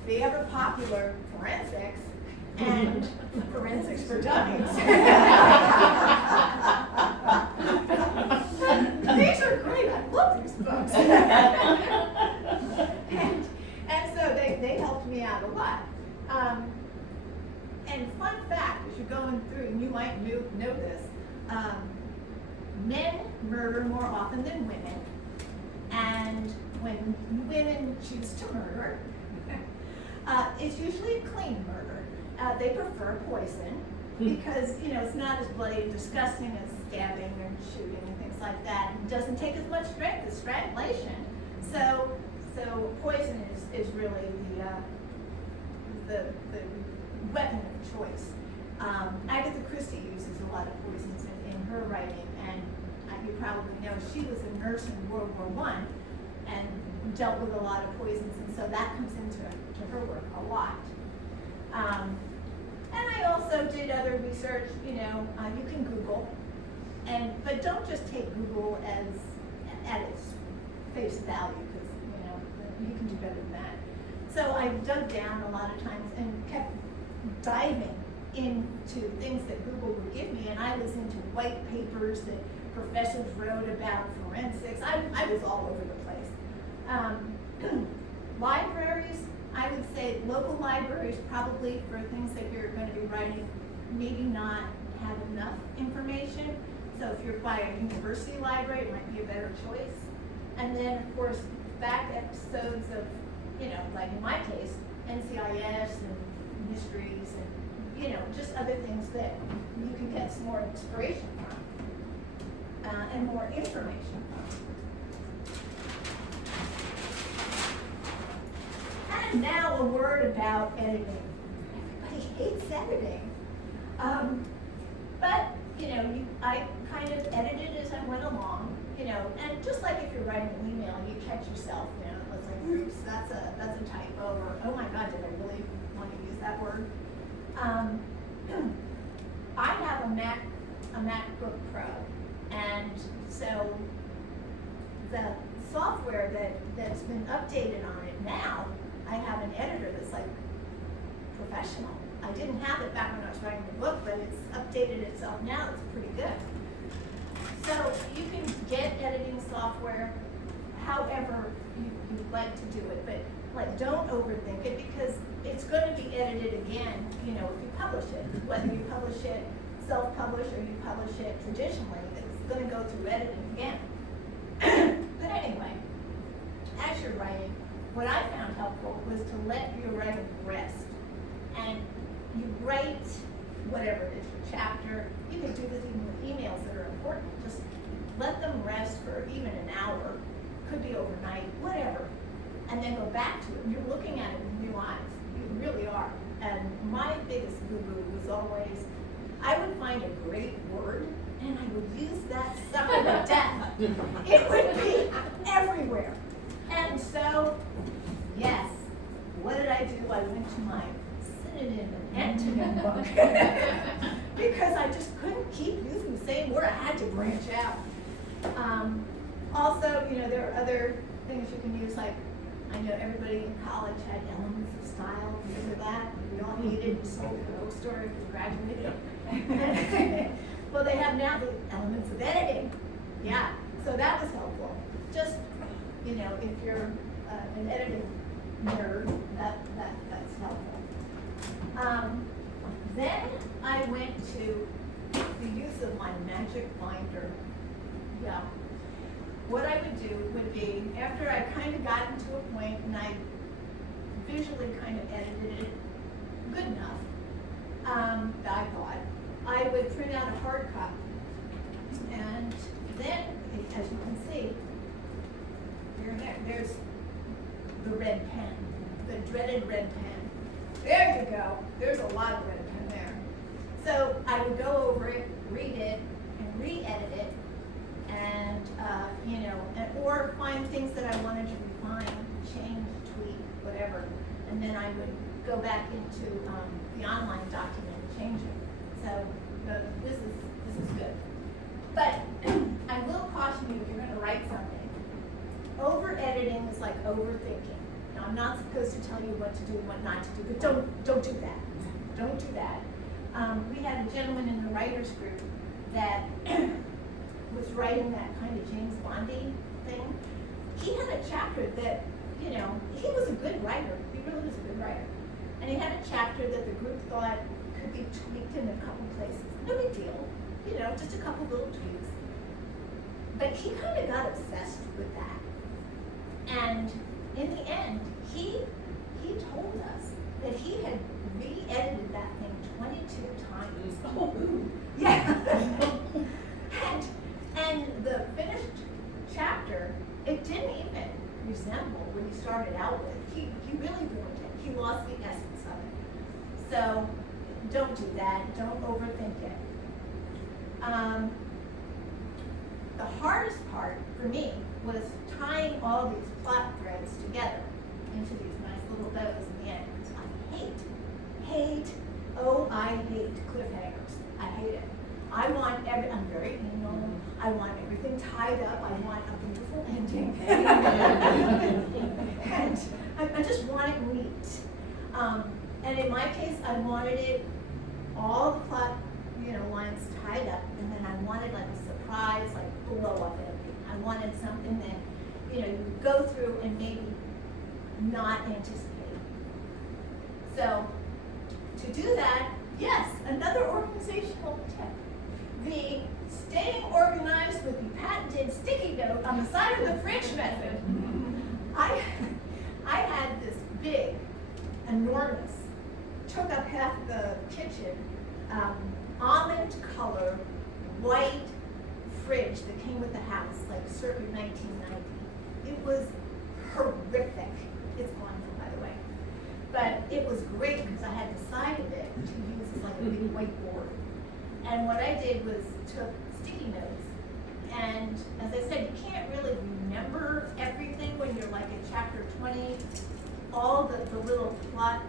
the ever popular Forensics and Forensics for Dummies. These are great. I love these books. and so they helped me out a lot. And fun fact, as you're going through, and you might know this, men murder more often than women. And when women choose to murder, it's usually a clean murder. They prefer poison because, you know, it's not as bloody and disgusting as stabbing and shooting and things like that. It doesn't take as much strength as strangulation. So poison is really the weapon of choice. Agatha Christie uses a lot of poisons in her writing, and you probably know she was a nurse in World War I and dealt with a lot of poisons, and so that comes into her work a lot. And I also did other research, you can Google, but don't just take Google at its face value, because, you can do better than that. So I dug down a lot of times and kept diving into things that Google would give me, and I was into white papers that professors wrote about forensics. I was all over the place. Libraries, I would say local libraries probably for things that you're going to be writing, maybe not have enough information. So if you're by a university library, it might be a better choice. And then, of course, back episodes of, like in my case, NCIS and mysteries and, just other things that you can get some more inspiration from and more information from. And now a word about editing. Everybody hates editing. But, I kind of edited as I went along, and just like if you're writing an email, you catch yourself, it's like, oops, that's a typo, or, oh my God, did I really want to use that word? I have a MacBook Pro, and so the software that's been updated on it now, I have an editor that's like professional. I didn't have it back when I was writing the book, but it's updated itself now. It's pretty good. So you can get editing software however you'd like to do it, but don't overthink it, because it's going to be edited again, if you publish it. Whether you publish it self-publish or you publish it traditionally, it's going to go through editing again. But anyway, as you're writing, what I found helpful was to let your writing rest. And you write whatever it is, your chapter. You can do this even with emails that are important. Just let them rest for even an hour. Could be overnight, whatever. And then go back to it. You're looking at it with new eyes. You really are. And my biggest boo-boo was always, I would find a great word and I would use that sucker to death. It would be everywhere. And so, yes, what did I do? I went to my synonym and antonym book because I just couldn't keep using the same word. I had to branch out. Also, there are other things you can use, like I know everybody in college had elements of style. Remember that? We all needed and sold in the bookstore if you graduated. Well, they have now the elements of editing. Yeah, so that was helpful. Just, if you're an editing nerd, that's helpful. Then I went to the use of my magic binder. Yeah. What I would do would be, after I kind of got into a point and I visually kind of edited it good enough, I thought, I would print out a hard copy. And then, as you can see, there's the red pen, the dreaded red pen. There you go. There's a lot of red pen there. So I would go over it, read it, and re-edit it, and or find things that I wanted to refine, change, tweak, whatever, and then I would go back into the online document and change it. So this is good. But I will caution you, if you're going to write something, over editing is like overthinking. Now I'm not supposed to tell you what to do and what not to do, but don't do that. Don't do that. We had a gentleman in the writers group that was writing that kind of James Bondy thing. He had a chapter that, he was a good writer. He really was a good writer. And he had a chapter that the group thought could be tweaked in a couple places. No big deal, just a couple little tweaks. But he kind of got obsessed with that. And in the end, he told us that he had re-edited that thing 22 times. Oh, yeah. And the finished chapter, it didn't even resemble what he started out with. He really ruined it. He lost the essence of it. So don't do that. Don't overthink it. The hardest part for me was tying all these plot threads together into these nice little bows in the end. Because I hate Oh, I hate cliffhangers. I hate it. I'm very anal. I want everything tied up. I want a beautiful ending. And I just want it neat. And in my case, I wanted it, all the plot, lines tied up, and then I wanted like a surprise, like blow up ending. I wanted something that, you go through and maybe not anticipate. So, to do that, yes, another organizational tip. The staying organized with the patented sticky note on the side of the fridge method. I had this big, enormous, took up half the kitchen, almond color, white fridge that came with the house, like circa 1990. It was horrific. It's gone now, by the way. But it was great because I had the side of it to use as like a big whiteboard. And what I did was took sticky notes, and as I said, you can't really remember everything when you're like in chapter 20, all the little plot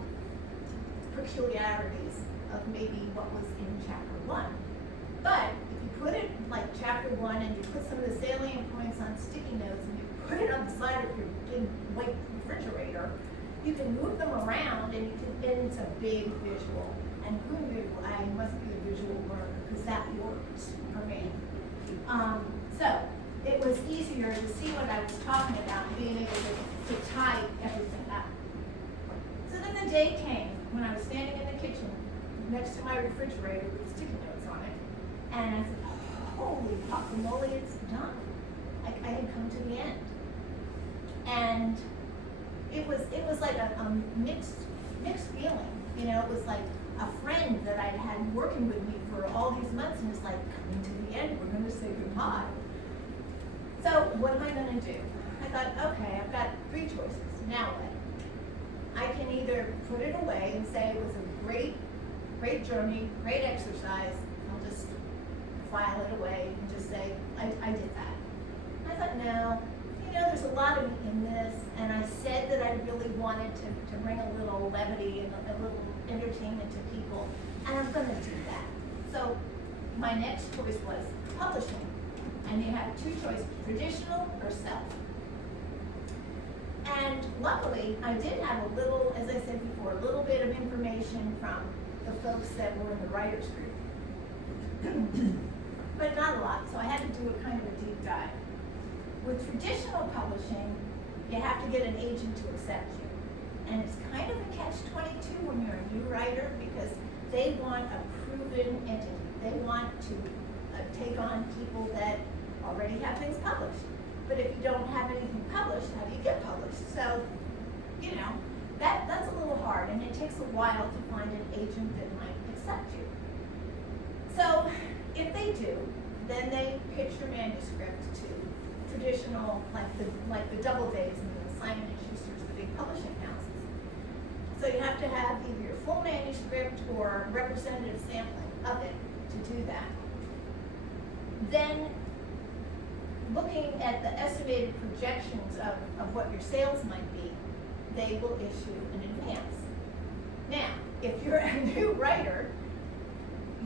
peculiarities of maybe what was in chapter 1. But if you put it like chapter 1 and you put some of the salient points on sticky notes and you put it on the side of your big white refrigerator, you can move them around and it's a big visual. And who knew I must be a visual learner, because that worked for me. So it was easier to see what I was talking about, being able to tie everything up. So then the day came when I was standing in the kitchen next to my refrigerator with sticky notes on it, and I said, holy guacamole, it's done. I had come to the end. And it was like a mixed feeling. It was like a friend that I'd had working with me for all these months, and it's like, coming to the end, we're going to say goodbye. So what am I going to do? I thought, okay, I've got 3 choices. Now what? I can either put it away and say it was a great journey, great exercise. I'll just file it away and just say, I did that. I thought, no, there's a lot in this, and I said that I really wanted to bring a little levity and a little entertainment to people, and I'm going to do that. So my next choice was publishing, and you have 2 choices, traditional or self. And luckily, I did have a little, as I said before, a little bit of information from the folks that were in the writers group, but not a lot, so I had to do a kind of a deep dive. With traditional publishing, you have to get an agent to accept you. And it's kind of a catch-22 when you're a new writer, because they want a proven entity. They want to take on people that already have things published. But if you don't have anything published, how do you get published? So, that's a little hard, and it takes a while to find an agent that might accept you. So, if they do, then they pitch your manuscript to traditional, like the Doubledays and the Simon & Schuster's, the big publishing houses. So you have to have either your full manuscript or representative sampling of it to do that. Then, looking at the estimated projections of what your sales might be, they will issue an advance. Now, if you're a new writer,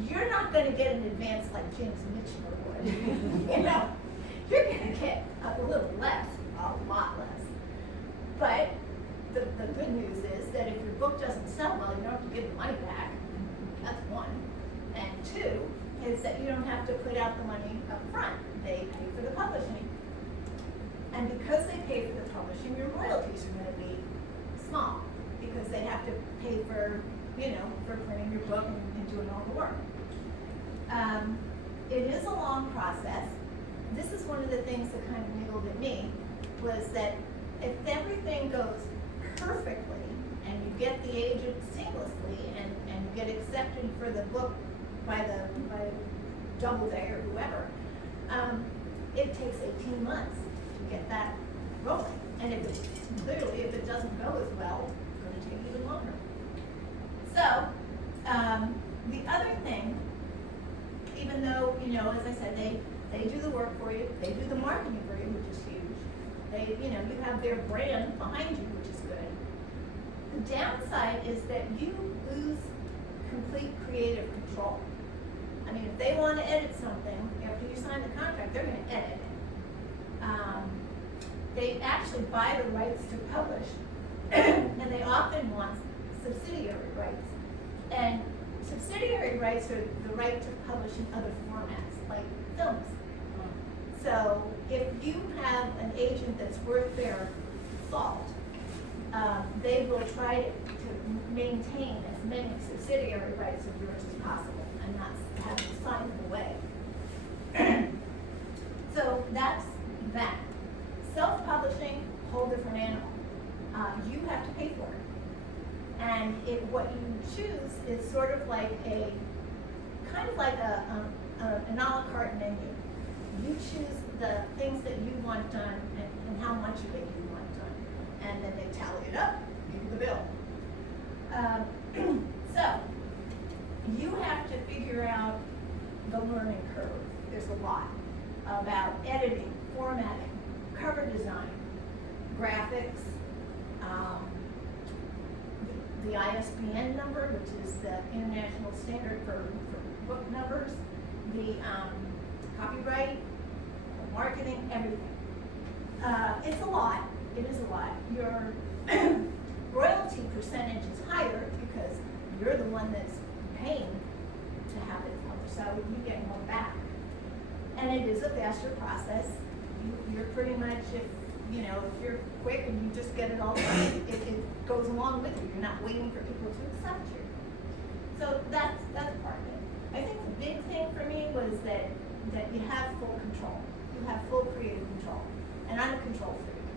you're not going to get an advance like James Mitchell would. You're going to get a little less, a lot less. But the good news is that if your book doesn't sell well, you don't have to give the money back. That's 1. And 2 is that you don't have to put out the money up front. They pay for the publishing. And because they pay for the publishing, your royalties are going to be small, because they have to pay for, for printing your book and doing all the work. It is a long process. This is one of the things that kind of niggled at me, was that if everything goes perfectly and you get the agent seamlessly and you get accepted for the book by Doubleday or whoever, it takes 18 months to get that rolling. And if it doesn't go as well, it's going to take even longer. So, the other thing, even though, as I said, they do the work for you, they do the marketing for you, which is huge. You have their brand behind you, which is good. The downside is that you lose complete creative control. I mean, if they want to edit something after you sign the contract, they're going to edit it. They actually buy the rights to publish, and they often want subsidiary rights. And subsidiary rights are the right to publish in other formats, like films. So if you have an agent that's worth their salt, they will try to maintain as many subsidiary rights of yours as possible and not have to sign them away. So that's that. Self-publishing, whole different animal. You have to pay for it. And what you choose is sort of like kind of like an a la carte menu. You choose the things that you want done and how much of it you want done. And then they tally it up, give you the bill. So, you have to figure out the learning curve. There's a lot about editing, formatting, cover design, graphics, the ISBN number, which is the international standard for book numbers, the copyright, the marketing, everything. It's a lot. It is a lot. Your royalty percentage is higher because you're the one that's paying to have it published, so you get more back. And it is a faster process. You're pretty much, if you're quick and you just get it all done, it goes along with you. You're not waiting for people to accept you. So that's part of it. I think the big thing for me was that you have full control. You have full creative control. And I'm a control freak.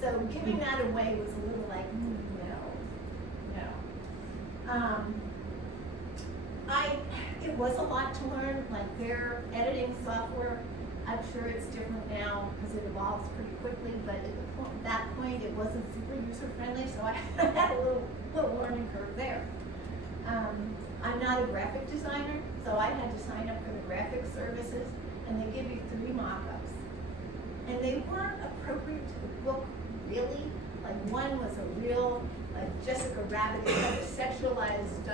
So giving that away was a little like, no. It was a lot to learn, like their editing software. I'm sure it's different now because it evolves pretty quickly, but at that point it wasn't super user-friendly, so I had a little learning curve there. I'm not a graphic designer, so I had to sign up for the graphic services, and they give you 3 mock-ups. And they weren't appropriate to the book, really. Like one was a real, like Jessica Rabbit, kind of sexualized,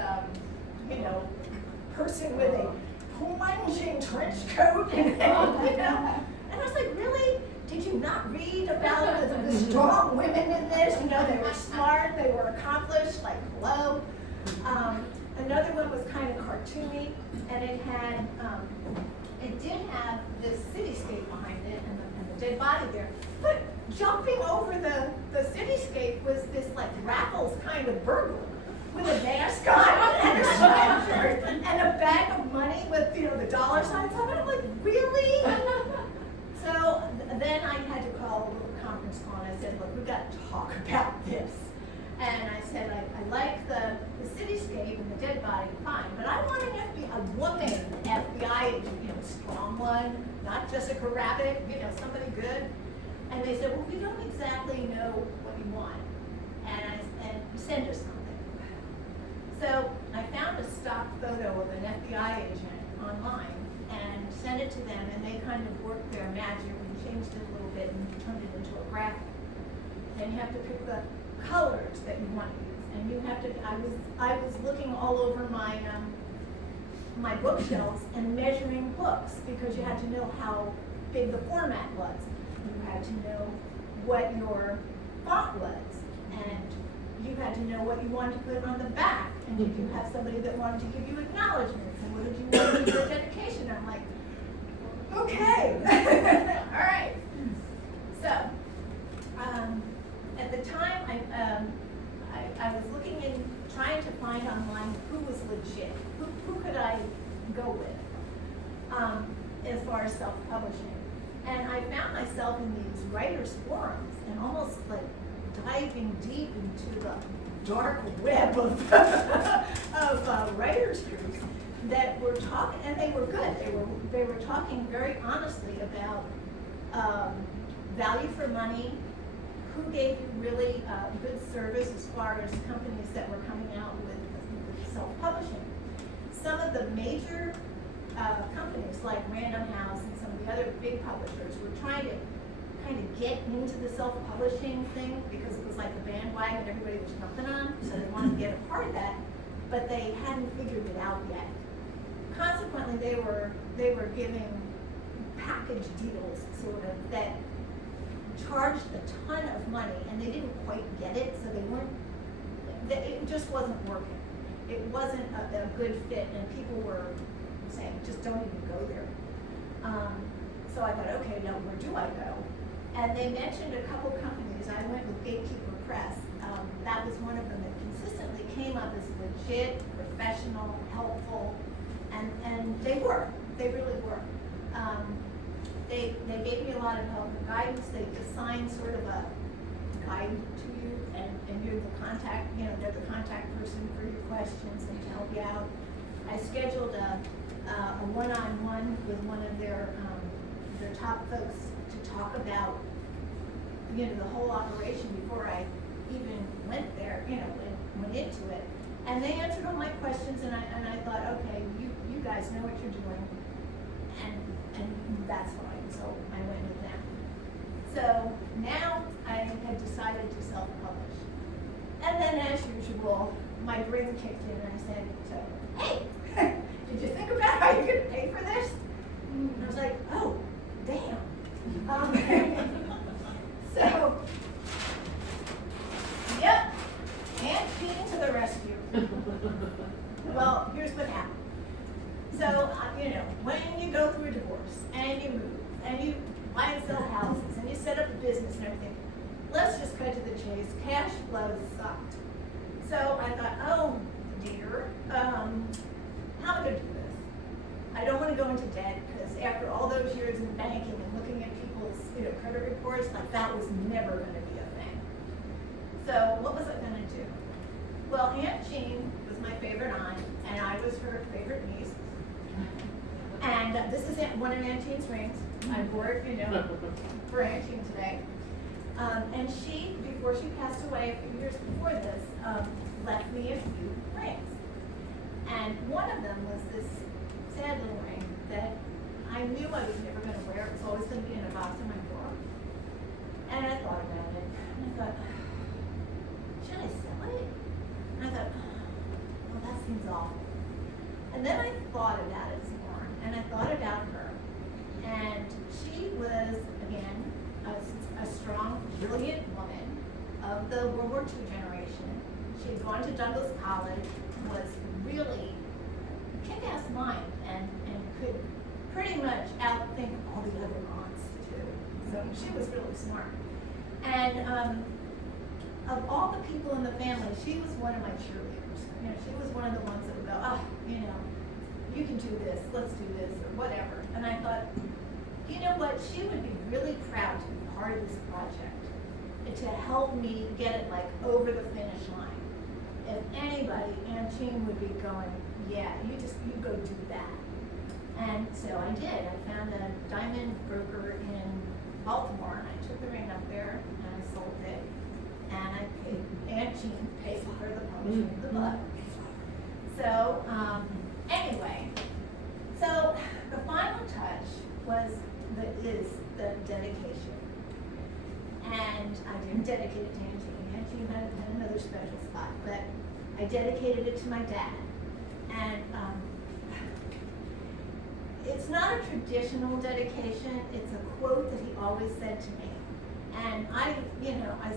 person with a plunging trench coat, and I was like, really? Did you not read about the strong women in this? They were smart, they were accomplished, like, hello. Another one was kind of cartoony, and it did have this cityscape behind it and the dead body there. But jumping over the cityscape was this like Raffles kind of burglar with a mask on and a sweatshirt and a bag of money with the dollar signs on it. I'm like, really? So then I had to call a little conference call, and I said, look, we've got to talk about this. And I said, I like the cityscape and the dead body, fine, but I want a woman FBI agent, strong one, not Jessica Rabbit, somebody good. And they said, well, we don't exactly know what you want, and send us something. So I found a stock photo of an FBI agent online and sent it to them, and they kind of worked their magic and changed it a little bit and turned it into a graphic. Then you have to pick the colors that you want to use, and you have to. I was looking all over my my bookshelves and measuring books because you had to know how big the format was. You had to know what your font was, and you had to know what you wanted to put on the back. And did you have somebody that wanted to give you acknowledgments, and what did you want to do for dedication? I'm like, okay, all right. So at the time, I was looking and trying to find online who was legit, who could I go with as far as self-publishing. And I found myself in these writers' forums and almost like diving deep into the dark web of writers groups that were talking, and they were good. They were talking very honestly about value for money, who gave you really good service as far as companies that were coming out with self-publishing. Some of the major companies like Random House and some of the other big publishers were trying to kind of get into the self-publishing thing because it was like the bandwagon everybody was jumping on, so they wanted to get a part of that. but they hadn't figured it out yet. Consequently, they were giving package deals, sort of, that charged a ton of money, and they didn't quite get it, so it just wasn't working. It wasn't a good fit, and people were saying, just don't even go there. So I thought, okay, now where do I go? And they mentioned a couple companies. I went with Gatekeeper Press. That was one of them that consistently came up as legit, professional, helpful, and they were. They really were. They gave me a lot of help and guidance. They assigned sort of a guide to you, and you're the contact, they're the contact person for your questions and to help you out. I scheduled a one-on-one with one of their top folks to talk about, the whole operation before I even went there, went into it. And they answered all my questions, and I thought, okay, you guys know what you're doing, and that's fine. So I went with them. So now I had decided to self-publish. And then, as usual, my brain kicked in, and I said, so, hey, did you think about how you're going to pay for this? And I was like, oh, damn. So, yep, Aunt Jean to the rescue. Well, here's what happened. So, when you go through a divorce, and you move, and you buy and sell houses, and you set up a business and everything, let's just cut to the chase. Cash flow sucked. So I thought, oh dear, how am I going to do this? I don't want to go into debt, because after all those years in banking and looking at people's credit reports, like that was never going to be a thing. So what was I going to do? Well, Aunt Jean was my favorite aunt, and I was her favorite niece. And this is one of Aunt Jean's rings. I wore it, for Aunt Jean today. And she, before she passed away a few years before this, left me a few rings. And one of them was this sad little ring that I knew I was never going to wear. It was always going to be in a box in my drawer. And I thought about it. And I thought, should I sell it? And I thought, well, that seems awful. And then I thought about it some more. And I thought about her. And she was, again, a strong, brilliant woman of the World War II generation. She had gone to Douglas College, was really kick-ass mind, and could pretty much outthink all the other aunts too. So she was really smart. And of all the people in the family, she was one of my cheerleaders. She was one of the ones that would go, you can do this, let's do this, or whatever. And I thought, you know what, she would be really proud to be part of this project, and to help me get it over the finish line. If anybody, Aunt Jean would be going, yeah, you go do that. And so I did. I found a diamond broker in Baltimore, and I took the ring up there, and I sold it. And I paid, Aunt Jean paid for the publishing of the book. So, anyway, so the final touch is the dedication. And I didn't dedicate it to Aunt Jean. Aunt Jean had another special spot, but I dedicated it to my dad. And it's not a traditional dedication. It's a quote that he always said to me. And I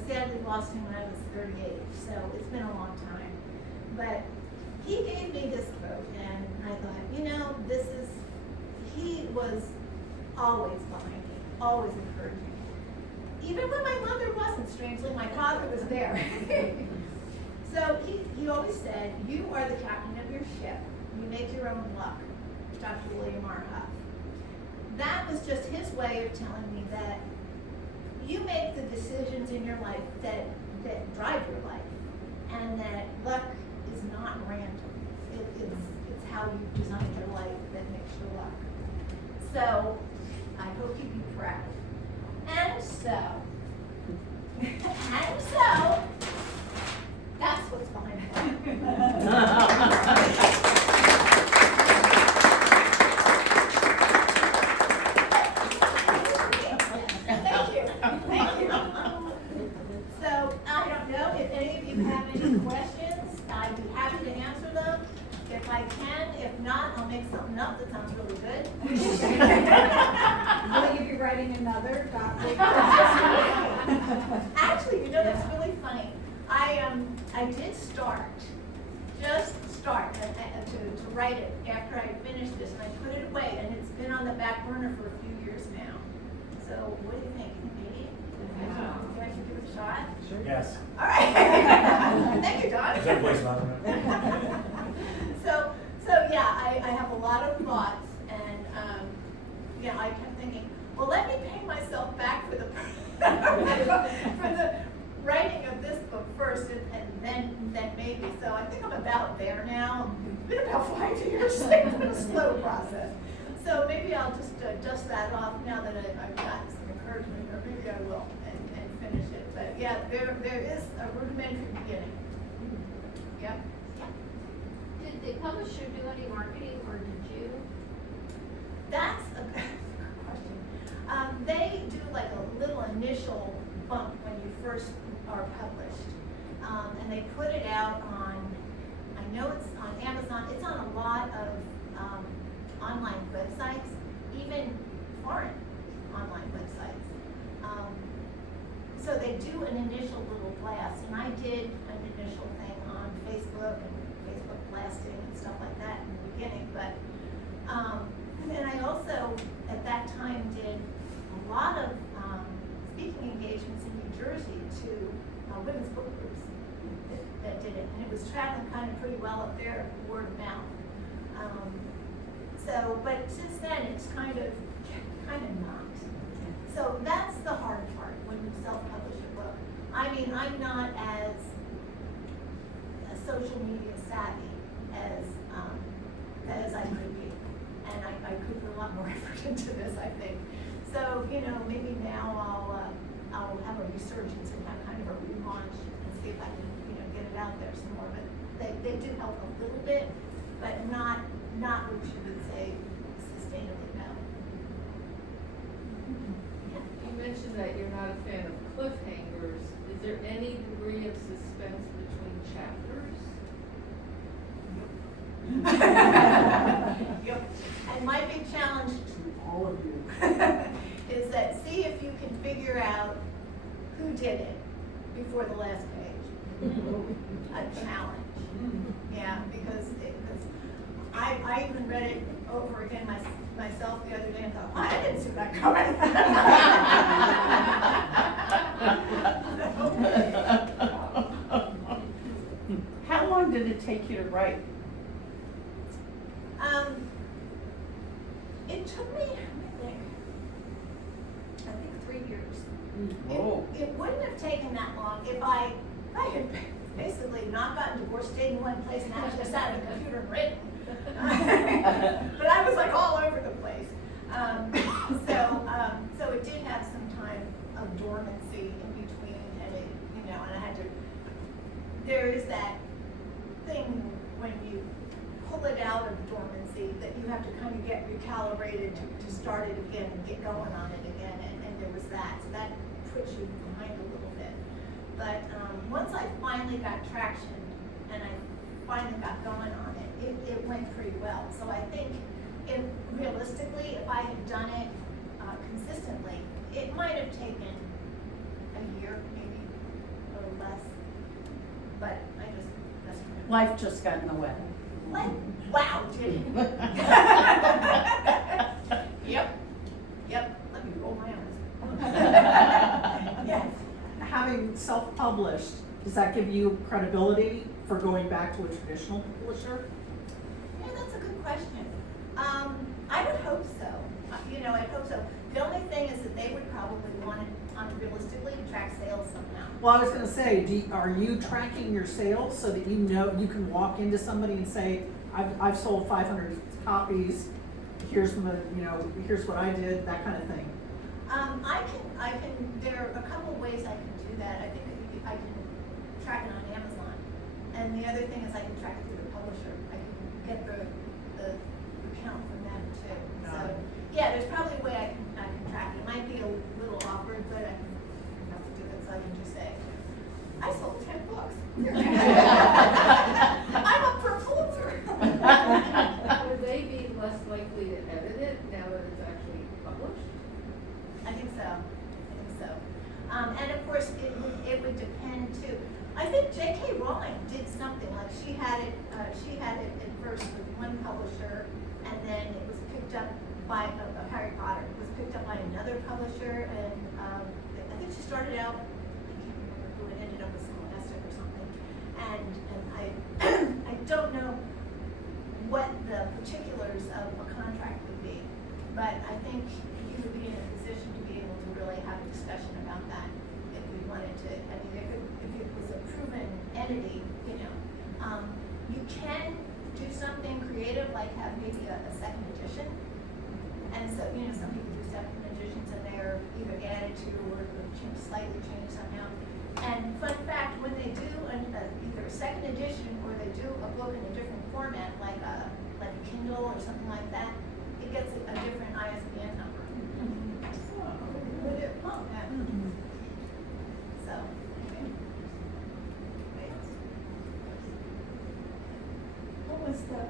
sadly lost him when I was 38, so it's been a long time. But he gave me this quote, and I thought, he was always behind me, always encouraging me. Even when my mother wasn't, strangely, my father was there. So he always said, you are the captain of your ship. You make your own luck. Dr. William R. Huff. That was just his way of telling me that you make the decisions in your life that drive your life, and that luck is not random. It's how you design your life that makes your luck. So I hope you be proud. And so that's what's behind it. Questions, I'd be happy to answer them. another Actually, you know, that's really funny. I did start to write it after I finished this, and I put it away, and it's been on the back burner for a few years now. So what do you think? Maybe? Do I should give it a shot? Sure. Yes. All right. Thank you, Don. Is that voice loud enough? So yeah, I have a lot of thoughts, and yeah, I kept thinking, well, let me pay myself back for the for the writing of this book first, and then maybe. So I think I'm about there now. It's been about 5 years. It's been a slow process. So maybe I'll just dust that off now that I've got some encouragement, or maybe I will and finish it. But yeah, there is a rudimentary beginning. Yep. Did the publisher do any marketing, or did you? That's a good question. They do like a little initial bump when you first are published. And they put it out on, I know it's on Amazon, it's on a lot of online websites, even foreign online websites. So they do an initial little blast, and I did an initial thing on Facebook and Facebook blasting and stuff like that in the beginning, but and I also at that time did a lot of speaking engagements in New Jersey to women's book groups that did it, and it was traveling kind of pretty well up there, word of mouth. But since then it's kind of not. So that's the hard part when you self-publish a book. I mean, I'm not as social media savvy as I could be, and I could put a lot more effort into this, I think. So maybe now I'll have a resurgence and have kind of a relaunch and see if I can get it out there some more. But they do help a little bit, but not what you would say sustainably no. You mentioned that you're not a fan of cliffhangers. Is there any degree of suspense between chapters? Yep. And my big challenge To all of you. is that see if you can figure out who did it before the last page. A challenge. Yeah, because I even read it over again myself the other day and thought, I didn't see that coming. How long did it take you to write? It took me, I think 3 years. Oh. It wouldn't have taken that long if I had basically not gotten divorced, stayed in one place, and actually sat at a computer and written. But I was like all over the place. So it did have some time of dormancy in between, and and I had to. There is that thing when you pull it out of dormancy that you have to kind of get recalibrated to start it again and get going on it again, and there was that. So that puts you behind a little bit. But once I finally got traction and I finally got going on it, it went pretty well. So I think realistically, if I had done it consistently, it might have taken a year maybe or less. But that's Life just got in the way. like, wow, did it? Yep. Let me roll my eyes. Yes. Having self-published, does that give you credibility for going back to a traditional publisher? Yeah, that's a good question. I would hope so. I'd hope so. The only thing is that they would probably want it realistically to track sales somehow. Well, I was going to say, are you tracking your sales so that you can walk into somebody and say, I've sold 500 copies. Here's here's what I did, that kind of thing. I can. There are a couple of ways I can do that. I think I can track it on Amazon, and the other thing is I can track it through the publisher. I can get the account from them too. So yeah, there's probably a way I can track it. It might be a little awkward, but I can have to do it so I can just say, I sold 10 books. I'm up for a Pulitzer. Would they be less likely to edit it now that it's actually published? I think so. J.K. Rowling did something, like she had it at first with one publisher, and then it was picked up by, Harry Potter, it was picked up by another publisher, and, I think she started out, I can't remember who it ended up with, Scholastic or something, and I don't know what the particulars of a contract would be, but I think you would be in a position to be able to really have a discussion about that if we wanted to. I mean, if it was a proven entity, you can do something creative, like have maybe a second edition. And so, some people do second editions and they're either added to or slightly changed somehow. And fun fact, when they do either a second edition or they do a book in a different format, like a Kindle or something like that, it gets a different ISBN number. Oh, yeah. So, anyway. What was the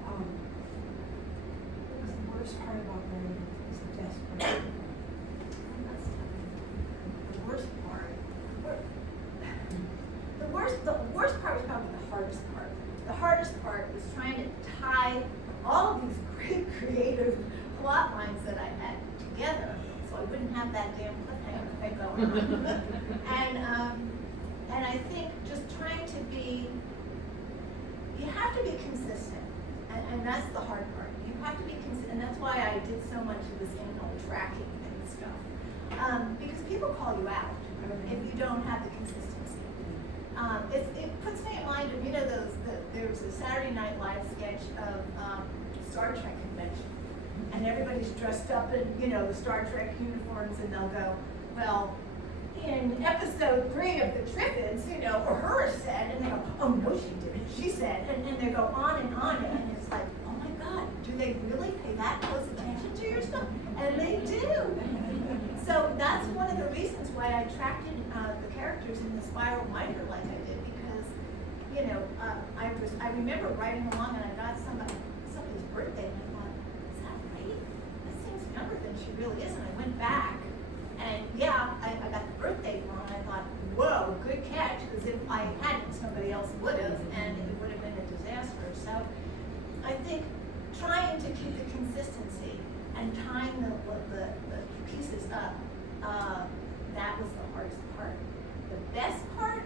worst part about learning is the desperate? The worst part. The worst part was probably the hardest part. The hardest part was trying to tie all of these great creative plot lines that I had together, so I wouldn't have that damn cliffhanger thing going on. And I think just trying to be, you have to be consistent, and that's the hard part. You have to be consistent, and that's why I did so much of this email tracking and stuff. Because people call you out if you don't have the consistency. It puts me in mind of, there was a Saturday Night Live sketch of Star Trek convention, and everybody's dressed up in, the Star Trek uniforms, and they'll go, well, in episode 3 of the Triffids, Uhura said, and they go, oh no she didn't, she said, and they go on, and it's like, oh my God, do they really pay that close attention to your stuff? And they do. So that's one of the reasons why I tracked the characters in the spiral binder like I did, because, I remember writing along and I got somebody's birthday, and I thought, is that right? That seems younger than she really is, and I went back. And yeah, I got the birth date wrong, and I thought, whoa, good catch, because if I hadn't, somebody else would have, and it would have been a disaster. So I think trying to keep the consistency and tying the pieces up, that was the hardest part. The best part?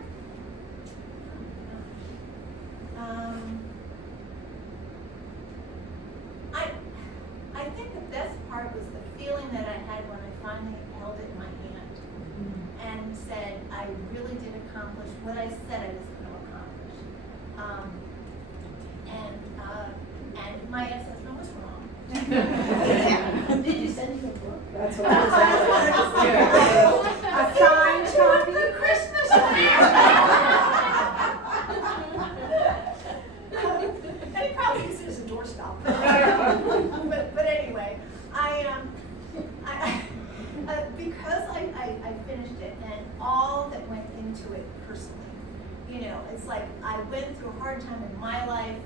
I think the best part was the feeling that I had when I finally held it in my hand and said, I really did accomplish what I said I was going to accomplish. And my ex-husband was wrong. Did you send him a book? That's what I was asking. A signed copy. For Christmas. And he probably used it as a doorstop. But anyway, because I finished it and all that went into it personally, it's like I went through a hard time in my life.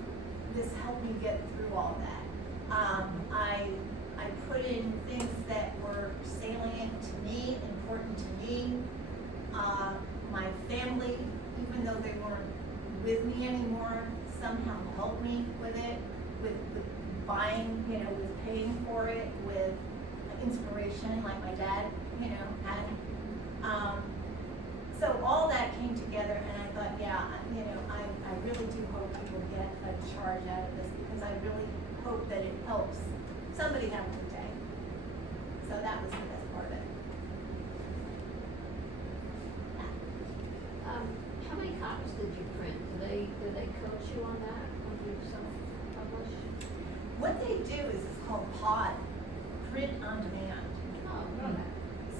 This helped me get through all that. I put in things that were salient to me, important to me. My family, even though they weren't with me anymore, somehow helped me with it, with buying, with paying for it, with inspiration like my dad, had. So all that came together, and I thought, yeah, I really do hope people get a charge out of this, because I really hope that it helps somebody have a good day. So that was the best part of it. How many copies did you print? Do they coach you on that when you self-publish? What they do is it's called POD, print on demand. Oh, okay.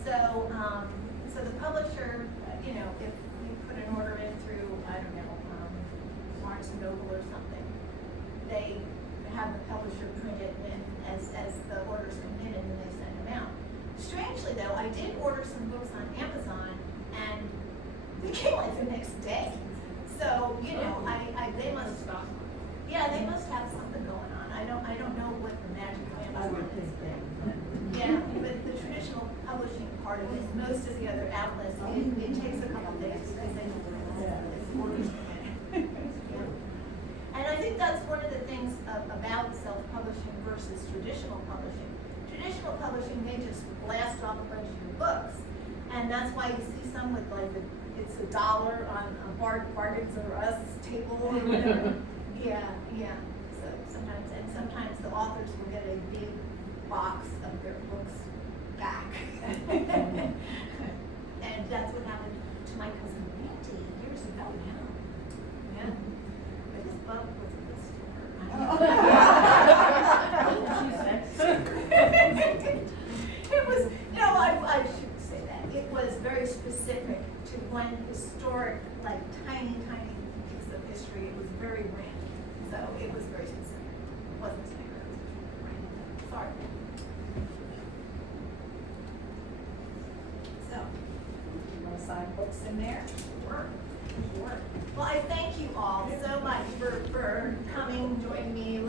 So the publisher, if you put an order in through, I don't know, Barnes & Noble or something, they have the publisher print it in as the orders come in, and then they send them out. Strangely though, I did order some books on Amazon, and they came like the next day. So, they must, they must have something going on. I don't know what the magic of I Amazon would is. think that. Yeah, but the traditional publishing part of it, most of the other outlets, it takes a couple of days because they don't have orders come in. versus traditional publishing. Traditional publishing, they just blast off a bunch of your books. And that's why you see some with like, it's $1 on a Bargains or Us table or whatever. Yeah. So sometimes the authors will get a big box of their books back. And that's what happened to my cousin Randy years ago now. Yeah. But his book was a good story. It was, I shouldn't say that. It was very specific to one historic, like tiny piece of history. It was very random. So it was very specific. It wasn't standard. Right. Sorry. So, you want to sign books in there? Sure. Well, I thank you all so much for coming, joining me.